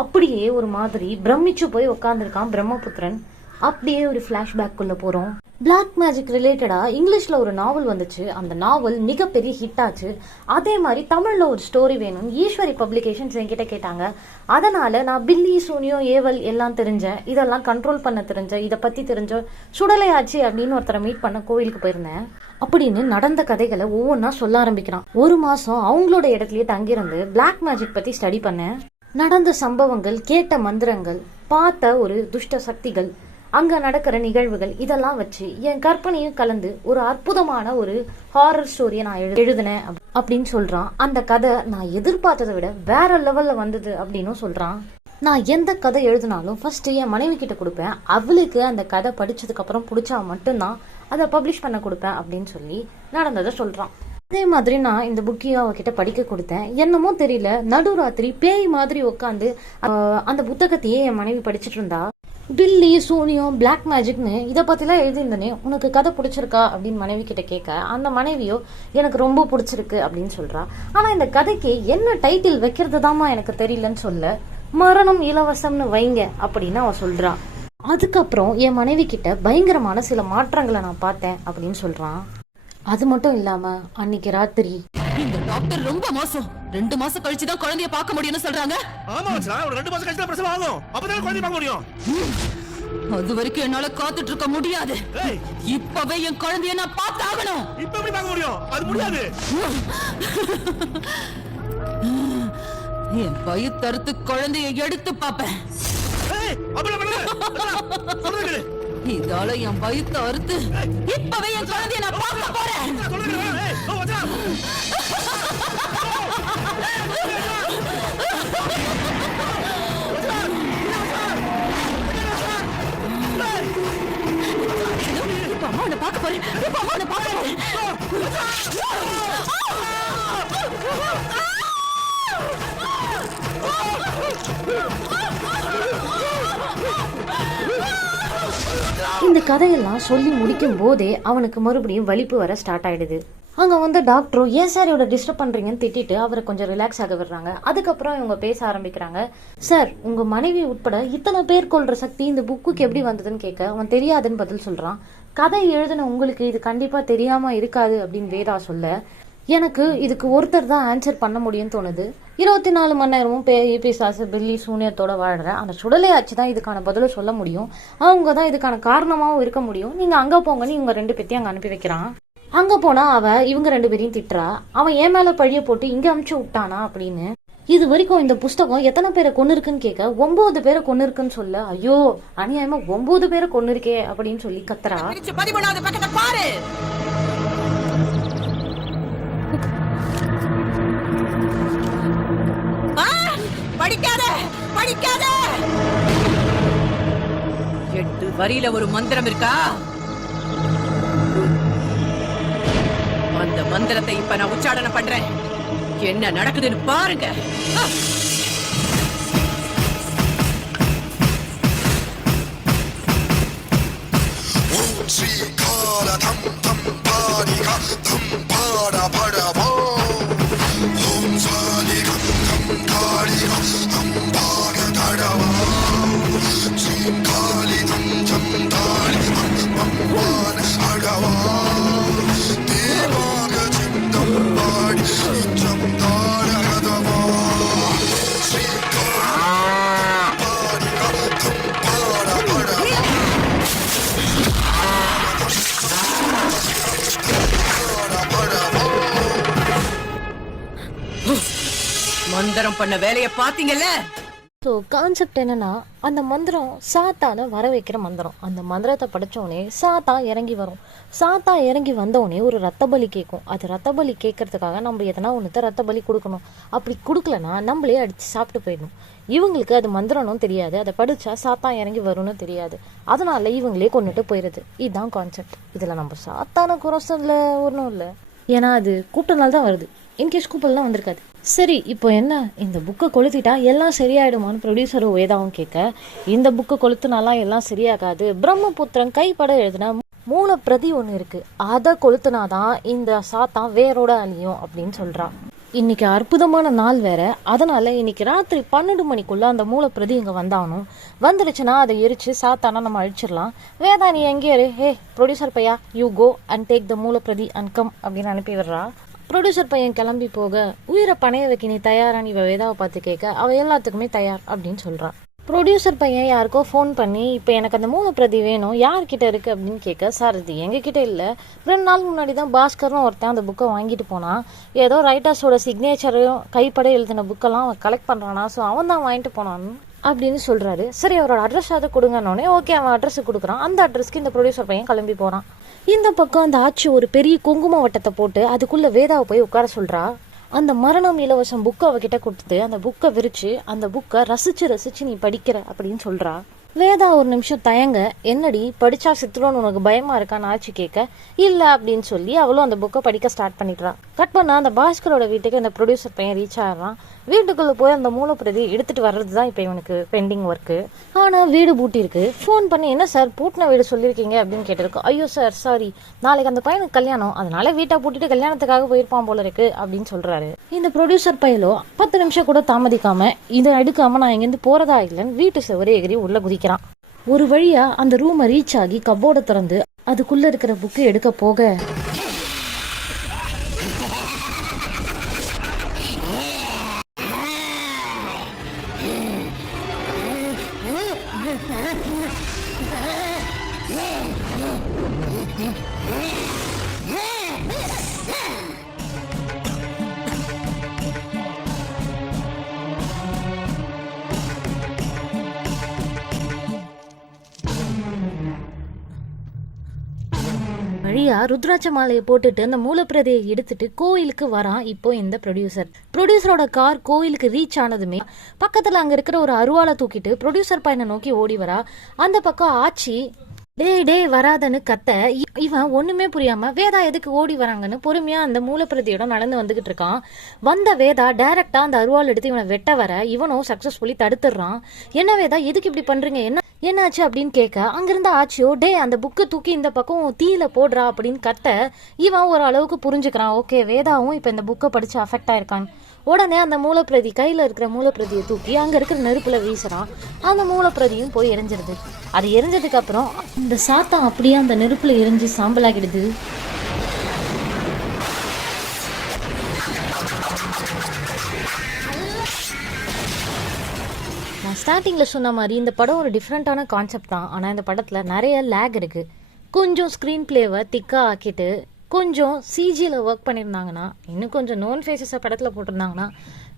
அப்படியே ஒரு மாதிரி பிரமிச்சு போய் உட்கார்ந்துருக்கான் பிரம்மபுத்திரன். அப்படியே ஒரு பிளாஷ்பேக்குள்ள போறோம். பிளாக் மேஜிக் ரிலேட்டடா இங்கிலீஷ்ல ஒரு நாவல் வந்துச்சு. அந்த நாவல் மிகப்பெரிய ஹிட் ஆச்சு. அதே மாதிரி தமிழ்ல ஒரு ஸ்டோரி வேணும் ஈஸ்வரி பப்ளிகேஷன்ஸ் என்கிட்ட கேட்டாங்க. அதனால நான் பில்லி சூனியோ ஏவல் எல்லாம் தெரிஞ்சேன், இதெல்லாம் கண்ட்ரோல் பண்ண தெரிஞ்சேன், இதை பத்தி தெரிஞ்ச சுடலையாச்சு அப்படின்னு ஒருத்தரை மீட் பண்ண கோவிலுக்கு போயிருந்தேன் அப்படின்னு நடந்த கதைகளை ஒவ்வொன்னா சொல்ல ஆரம்பிக்கிறான். 1 மாசம் அவங்களோட இடத்துலயே தங்கியிருந்து பிளாக் மேஜிக் பத்தி ஸ்டடி பண்ணேன். நடந்த சம்பவங்கள், கேட்ட மந்திரங்கள், பார்த்த ஒரு துஷ்ட சக்திகள், அங்க நடக்கிற நிகழ்வுகள், இதெல்லாம் வச்சு என் கற்பனையும் கலந்து ஒரு அற்புதமான ஒரு ஹாரர் ஸ்டோரியை நான் எழுதினேன் அப்படின்னு சொல்றான். அந்த கதை நான் எதிர்பார்த்ததை விட வேற லெவல்ல வந்தது அப்படின்னு சொல்றான். நான் எந்த கதை எழுதினாலும் ஃபர்ஸ்ட் என் மனைவி கிட்ட கொடுப்பேன், அவளுக்கு அந்த கதை படிச்சதுக்கு அப்புறம் பிடிச்சா மட்டும்தான் அதை பப்ளிஷ் பண்ண கொடுப்பேன் அப்படின்னு சொல்லி நடந்ததை சொல்றான். அதே மாதிரி நான் இந்த புக்கையும் அவகிட்ட படிக்க கொடுத்தேன். என்னமோ தெரியல, நடுராத்திரி பேய் மாதிரி உட்காந்து அந்த புத்தகத்தையே என் மனைவி படிச்சுட்டு இருந்தா. டில்லி, சூனியம், பிளாக் மேஜிக்னு இதை பத்திலாம் எழுதியிருந்தனே, உனக்கு கதை பிடிச்சிருக்கா அப்படின்னு மனைவி கிட்ட கேட்க, அந்த மனைவியோ எனக்கு ரொம்ப பிடிச்சிருக்கு அப்படின்னு சொல்றா. ஆனா இந்த கதைக்கு என்ன டைட்டில் வைக்கிறது தாமா எனக்கு தெரியலன்னு சொல்ல, மரணம் இலவசம்னு வைங்க அப்படின்னு அவ சொல்றா. அதுக்கப்புறம் என் மனைவி கிட்ட பயங்கரமான சில மாற்றங்களை நான் பார்த்தேன் அப்படின்னு சொல்றான். அது மட்டும் இல்லாம அன்னைக்கு ராத்திரி இந்த டாக்டர் ரொம்ப மோசம். 2 மாசம் கழிச்சு தான் குழந்தைய பார்க்க முடியும்னு சொல்றாங்க. ஆமா மச்சான், ஒரு 2 மாசம் கழிச்சு தான் பிரசவம் ஆகும். அப்பதான் குழந்தைய பார்க்க முடியும். அது வரைக்கும் என்னால காத்துட்டு இருக்க முடியாது. இப்பவே என் குழந்தைய நான் பார்த்தாகணும். இப்ப எப்படி பார்க்க முடியும்? அது முடியாது. என் வயித்தறுத்து குழந்தைய எடுத்து பாப்பேன். இதால என் வயித்த அறுத்து இப்பவே என் குழந்தைய நான் பார்க்க போறேன். இப்ப அம்மா உன்னை பார்க்க போறேன். இப்ப அம்மா உன்னை பார்க்க போறேன். இந்த கதையெல்லாம் சொல்லி முடிக்கும் போதே அவனுக்கு மறுபடியும் வலிப்பு வர ஸ்டார்ட் ஆயிடுது. அங்க வந்து டாக்டரும் ஏன் சார் இவரை டிஸ்டர்ப் பண்றீங்கன்னு திட்டிட்டு அவரை கொஞ்சம் ரிலாக்ஸ் ஆக விடுறாங்க. அதுக்கப்புறம் இவங்க பேச ஆரம்பிக்கிறாங்க. சார், உங்க மனைவி உட்பட இத்தனை பேர் கொள்ற சக்தி இந்த புக்குக்கு எப்படி வந்ததுன்னு கேட்க அவன் தெரியாதுன்னு பதில் சொல்றான். கதை எழுதின உங்களுக்கு இது கண்டிப்பா தெரியாம இருக்காது அப்படின்னு வேதா சொல்ல, எனக்கு இதுக்கு ஒருத்தர் தான் ஆன்சர் பண்ண முடியும்னு தோணுது. 24 மணி நேரமும் பேய், பிசாசு, பில்லி, சூனியத்தோட வாழ்ற அந்த சுடலையாச்சு தான் இதுக்கான பதில சொல்ல முடியும். அவங்க தான் இதுக்கான காரணமாவும் இருக்க முடியும். நீங்க அங்க போங்கன்னு இவங்க 2 பேத்தையும் அங்க அனுப்பி வைக்கிறான். அங்க போனா அவ இவங்க 2 பேரையும் திட்டுறா. அவன் ஏன் மேல பழிய போட்டு இங்க அமுச்சு விட்டானா அப்படின்னு. இது வரைக்கும் இந்த புஸ்தகம் எத்தனை பேரை கொண்டு இருக்குன்னு கேட்க 9 பேரை கொண்டு இருக்குன்னு சொல்ல, ஐயோ அநியாயமா 9 பேரை கொண்டு இருக்கே அப்படின்னு சொல்லி கத்துறா. 13வது பக்கத்தை பாரு. படிக்காத படிக்காத. 8 வரியில ஒரு மந்திரம் இருக்கா? அந்த மந்திரத்தை இப்ப நான் உச்சாரணம் பண்றேன். என்ன நடக்குதுன்னு பாருங்க. மந்திரம் பண்ண வேலைய பாத்தீங்கல்ல. ஸோ கான்செப்ட் என்னன்னா, அந்த மந்திரம் சாத்தான வர வைக்கிற மந்திரம். அந்த மந்திரத்தை படித்தோடனே சாத்தா இறங்கி வரும். சாத்தா இறங்கி வந்தோடனே ஒரு ரத்த பலி கேட்கும். அது ரத்த பலி கேட்கறதுக்காக நம்ம எதனா ஒன்றுத்த ரத்த பலி கொடுக்கணும். அப்படி கொடுக்கலன்னா நம்மளே அடித்து சாப்பிட்டு போயிடணும். இவங்களுக்கு அது மந்திரம்னும் தெரியாது, அதை படித்தா சாத்தா இறங்கி வரும்னு தெரியாது. அதனால இவங்களே கொண்டுட்டு போயிடுது. இதுதான் கான்செப்ட். இதில் நம்ம சாத்தான குறைசல்ல ஒன்றும் இல்லை, ஏன்னா அது கூப்பிட்டனால தான் வருது. இன்கேஸ் கூப்பிடலாம் வந்திருக்காது. சரி, இப்போ என்ன, இந்த புக்கை கொளுத்திட்டா எல்லாம் சரியாயிடுமான்னு ப்ரொடியூசரும் வேதாவும் கேட்க, இந்த புக்கை கொளுத்துனாலாம் எல்லாம் சரியாகாது. பிரம்மபுத்திரன் கைப்பட எழுதின மூல பிரதி ஒன்று இருக்கு, அதை கொளுத்துனாதான் இந்த சாத்தான் வேரோட அழியும் அப்படின்னு சொல்றா. இன்னைக்கு அற்புதமான நாள் வேற, அதனால இன்னைக்கு ராத்திரி 12 மணிக்குள்ள அந்த மூல பிரதி இங்க வந்தாகணும். வந்துடுச்சுன்னா அதை எரிச்சு சாத்தானா நம்ம அழிச்சிடலாம். வேதா நீ எங்கே இரு, ஹே ப்ரொடியூசர் பையா, you go and take the மூல பிரதி அண்ட் கம் அப்படின்னு அனுப்பி விடுறா. ப்ரொடியூசர் பையன் கிளம்பி போக, உயிரை பணைய வைக்க நீ தயாரான்னு இவ வேதாவை பார்த்து கேட்க, அவ எல்லாத்துக்குமே தயார் அப்படின்னு சொல்றான். ப்ரொடியூசர் பையன் யாருக்கோ ஃபோன் பண்ணி, இப்போ எனக்கு அந்த மூல பிரதி வேணும், யார்கிட்ட இருக்கு அப்படின்னு கேட்க, சார் இது எங்ககிட்ட இல்லை, 2 நாள் முன்னாடி தான் பாஸ்கர்னு ஒருத்தன் அந்த புக்கை வாங்கிட்டு போனான், ஏதோ ரைட்டர்ஸோட சிக்னேச்சரையும் கைப்பட எழுதின புக்கெல்லாம் அவன் கலெக்ட் பண்ணுறானா, ஸோ அவன் தான் வாங்கிட்டு போனான் அப்படின்னு சொல்றாரு. சரி, அவரோட அட்ரஸ் அதை கொடுங்கன்னொடனே ஓகே அவன் அட்ரஸ் கொடுக்குறான். அந்த அட்ரஸ்க்கு இந்த ப்ரொடியூசர் பையன் கிளம்பி போறான். இந்த பக்கம் அந்த ஆட்சி ஒரு பெரிய குங்கும வட்டத்தை போட்டு அதுக்குள்ள வேதாவை போய் உட்கார சொல்றா. அந்த மரணம் இலவசம் புக்கை அவகிட்ட கொடுத்து அந்த புக்கை விரிச்சு அந்த புக்கை ரசிச்சு ரசிச்சு நீ படிக்கிற அப்படின்னு சொல்றா. வேதா ஒரு நிமிஷம் தயங்க, என்னடி படிச்சா சித்துருன்னு உனக்கு பயமா இருக்கான்னு ஆச்சு கேட்க, இல்ல அப்படின்னு சொல்லி அவளும் அந்த புக்கை படிக்க ஸ்டார்ட் பண்ணிடுறான். கட் பண்ணா அந்த பாஸ்கரோட வீட்டுக்கு இந்த ப்ரொடியூசர் பையன் ரீச் ஆகிறான். வீட்டுக்குள்ள போய் அந்த மூலப்பிரதி எடுத்துட்டு வர்றது தான் இப்போ இவனுக்கு பெண்டிங் ஒர்க்கு. ஆனா வீடு பூட்டி இருக்கு. ஃபோன் பண்ணி என்ன சார் பூட்டின வீடு சொல்லியிருக்கீங்க அப்படின்னு கேட்டிருக்கோம். ஐயோ சார் சாரி, நாளைக்கு அந்த பையனுக்கு கல்யாணம், அதனால வீட்டை பூட்டிட்டு கல்யாணத்துக்காக போயிருப்பான் போல இருக்கு அப்படின்னு சொல்றாரு. இந்த ப்ரொடியூசர் பையலோ 10 நிமிஷம் கூட தாமதிக்காம இதை எடுக்காம நான் இங்கேருந்து போறதா இல்லைன்னு வீட்டு சுவரே எகிரி உள்ள குதிக்கிறான். ஒரு வழியா அந்த ரூமை ரீச் ஆகி கப்போர்டை திறந்து அதுக்குள்ள இருக்கிற புக்கு எடுக்க போக வழியா ருத்ராட்ச மாலையை போட்டுட்டு அந்த மூலப்பிரதியை எடுத்துட்டு கோயிலுக்கு வரான். இப்போ இந்த ப்ரொடியூசரோட கார் கோயிலுக்கு ரீச் ஆனதுமே பக்கத்துல அங்க இருக்கிற ஒரு அருவாளை தூக்கிட்டு ப்ரொடியூசர் பையனை நோக்கி ஓடி வரா. அந்த பக்கம் ஆச்சி டே வராதன்னு கத்த, இவன் ஒண்ணுமே புரியாம வேதா எதுக்கு ஓடி வராங்கன்னு பொறுமையா அந்த மூலப்பிரதியோட நடந்து வந்துகிட்டு இருக்கான். வந்த வேதா டைரக்டா அந்த அருவாள் எடுத்து இவனை வெட்ட வர இவனும் சக்சஸ்ஃபுல்லி தடுத்துடுறான். என்ன வேதா எதுக்கு இப்படி பண்றீங்க, என்னாச்சு அப்படின்னு கேட்க, அங்கிருந்த ஆச்சியோ அந்த புக்கு தூக்கி இந்த பக்கம் தீயில போடுறா அப்படின்னு கத்த இவன் ஒரு அளவுக்கு புரிஞ்சுக்கிறான். ஓகே, வேதாவும் இப்ப இந்த புக்கை படிச்சு அஃபெக்ட் ஆயிருக்கான். உடனே அந்த மூலப்பிரதி கையில இருக்கிற மூலப்பிரதியை தூக்கி அங்க இருக்கிற நெருப்புல வீசுறான். அந்த மூலப்பிரதியும் போய் எரிஞ்சிருது. அது எரிஞ்சதுக்கு அப்புறம் இந்த சாத்தம் அப்படியே அந்த நெருப்புல எரிஞ்சு சாம்பலாகிடுது. நான் ஸ்டார்டிங்கில் சொன்ன மாதிரி இந்த படம் ஒரு டிஃப்ரெண்ட்டான கான்செப்ட் தான். ஆனால் இந்த படத்தில் நிறைய லேக் இருக்குது. கொஞ்சம் ஸ்க்ரீன் பிளேவை திக்காக ஆக்கிட்டு கொஞ்சம் சிஜியில் ஒர்க் பண்ணியிருந்தாங்கன்னா, இன்னும் கொஞ்சம் நோன் ஃபேஸஸை படத்தில் போட்டிருந்தாங்கன்னா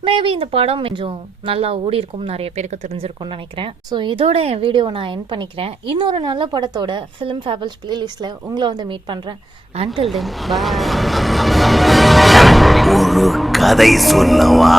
மேபி இந்த படம் கொஞ்சம் நல்லா ஓடி இருக்கும், நிறைய பேருக்கு தெரிஞ்சிருக்கும்னு நினைக்கிறேன். ஸோ இதோட என் வீடியோவை நான் எண்ட் பண்ணிக்கிறேன். இன்னொரு நல்ல படத்தோட ஃபிலிம் ஃபேபிள்ஸ் பிளேலிஸ்ட்டில் உங்களை வந்து மீட் பண்ணுறேன். அன்டில் தென் பாய். ஒரு கதை சொல்லவா?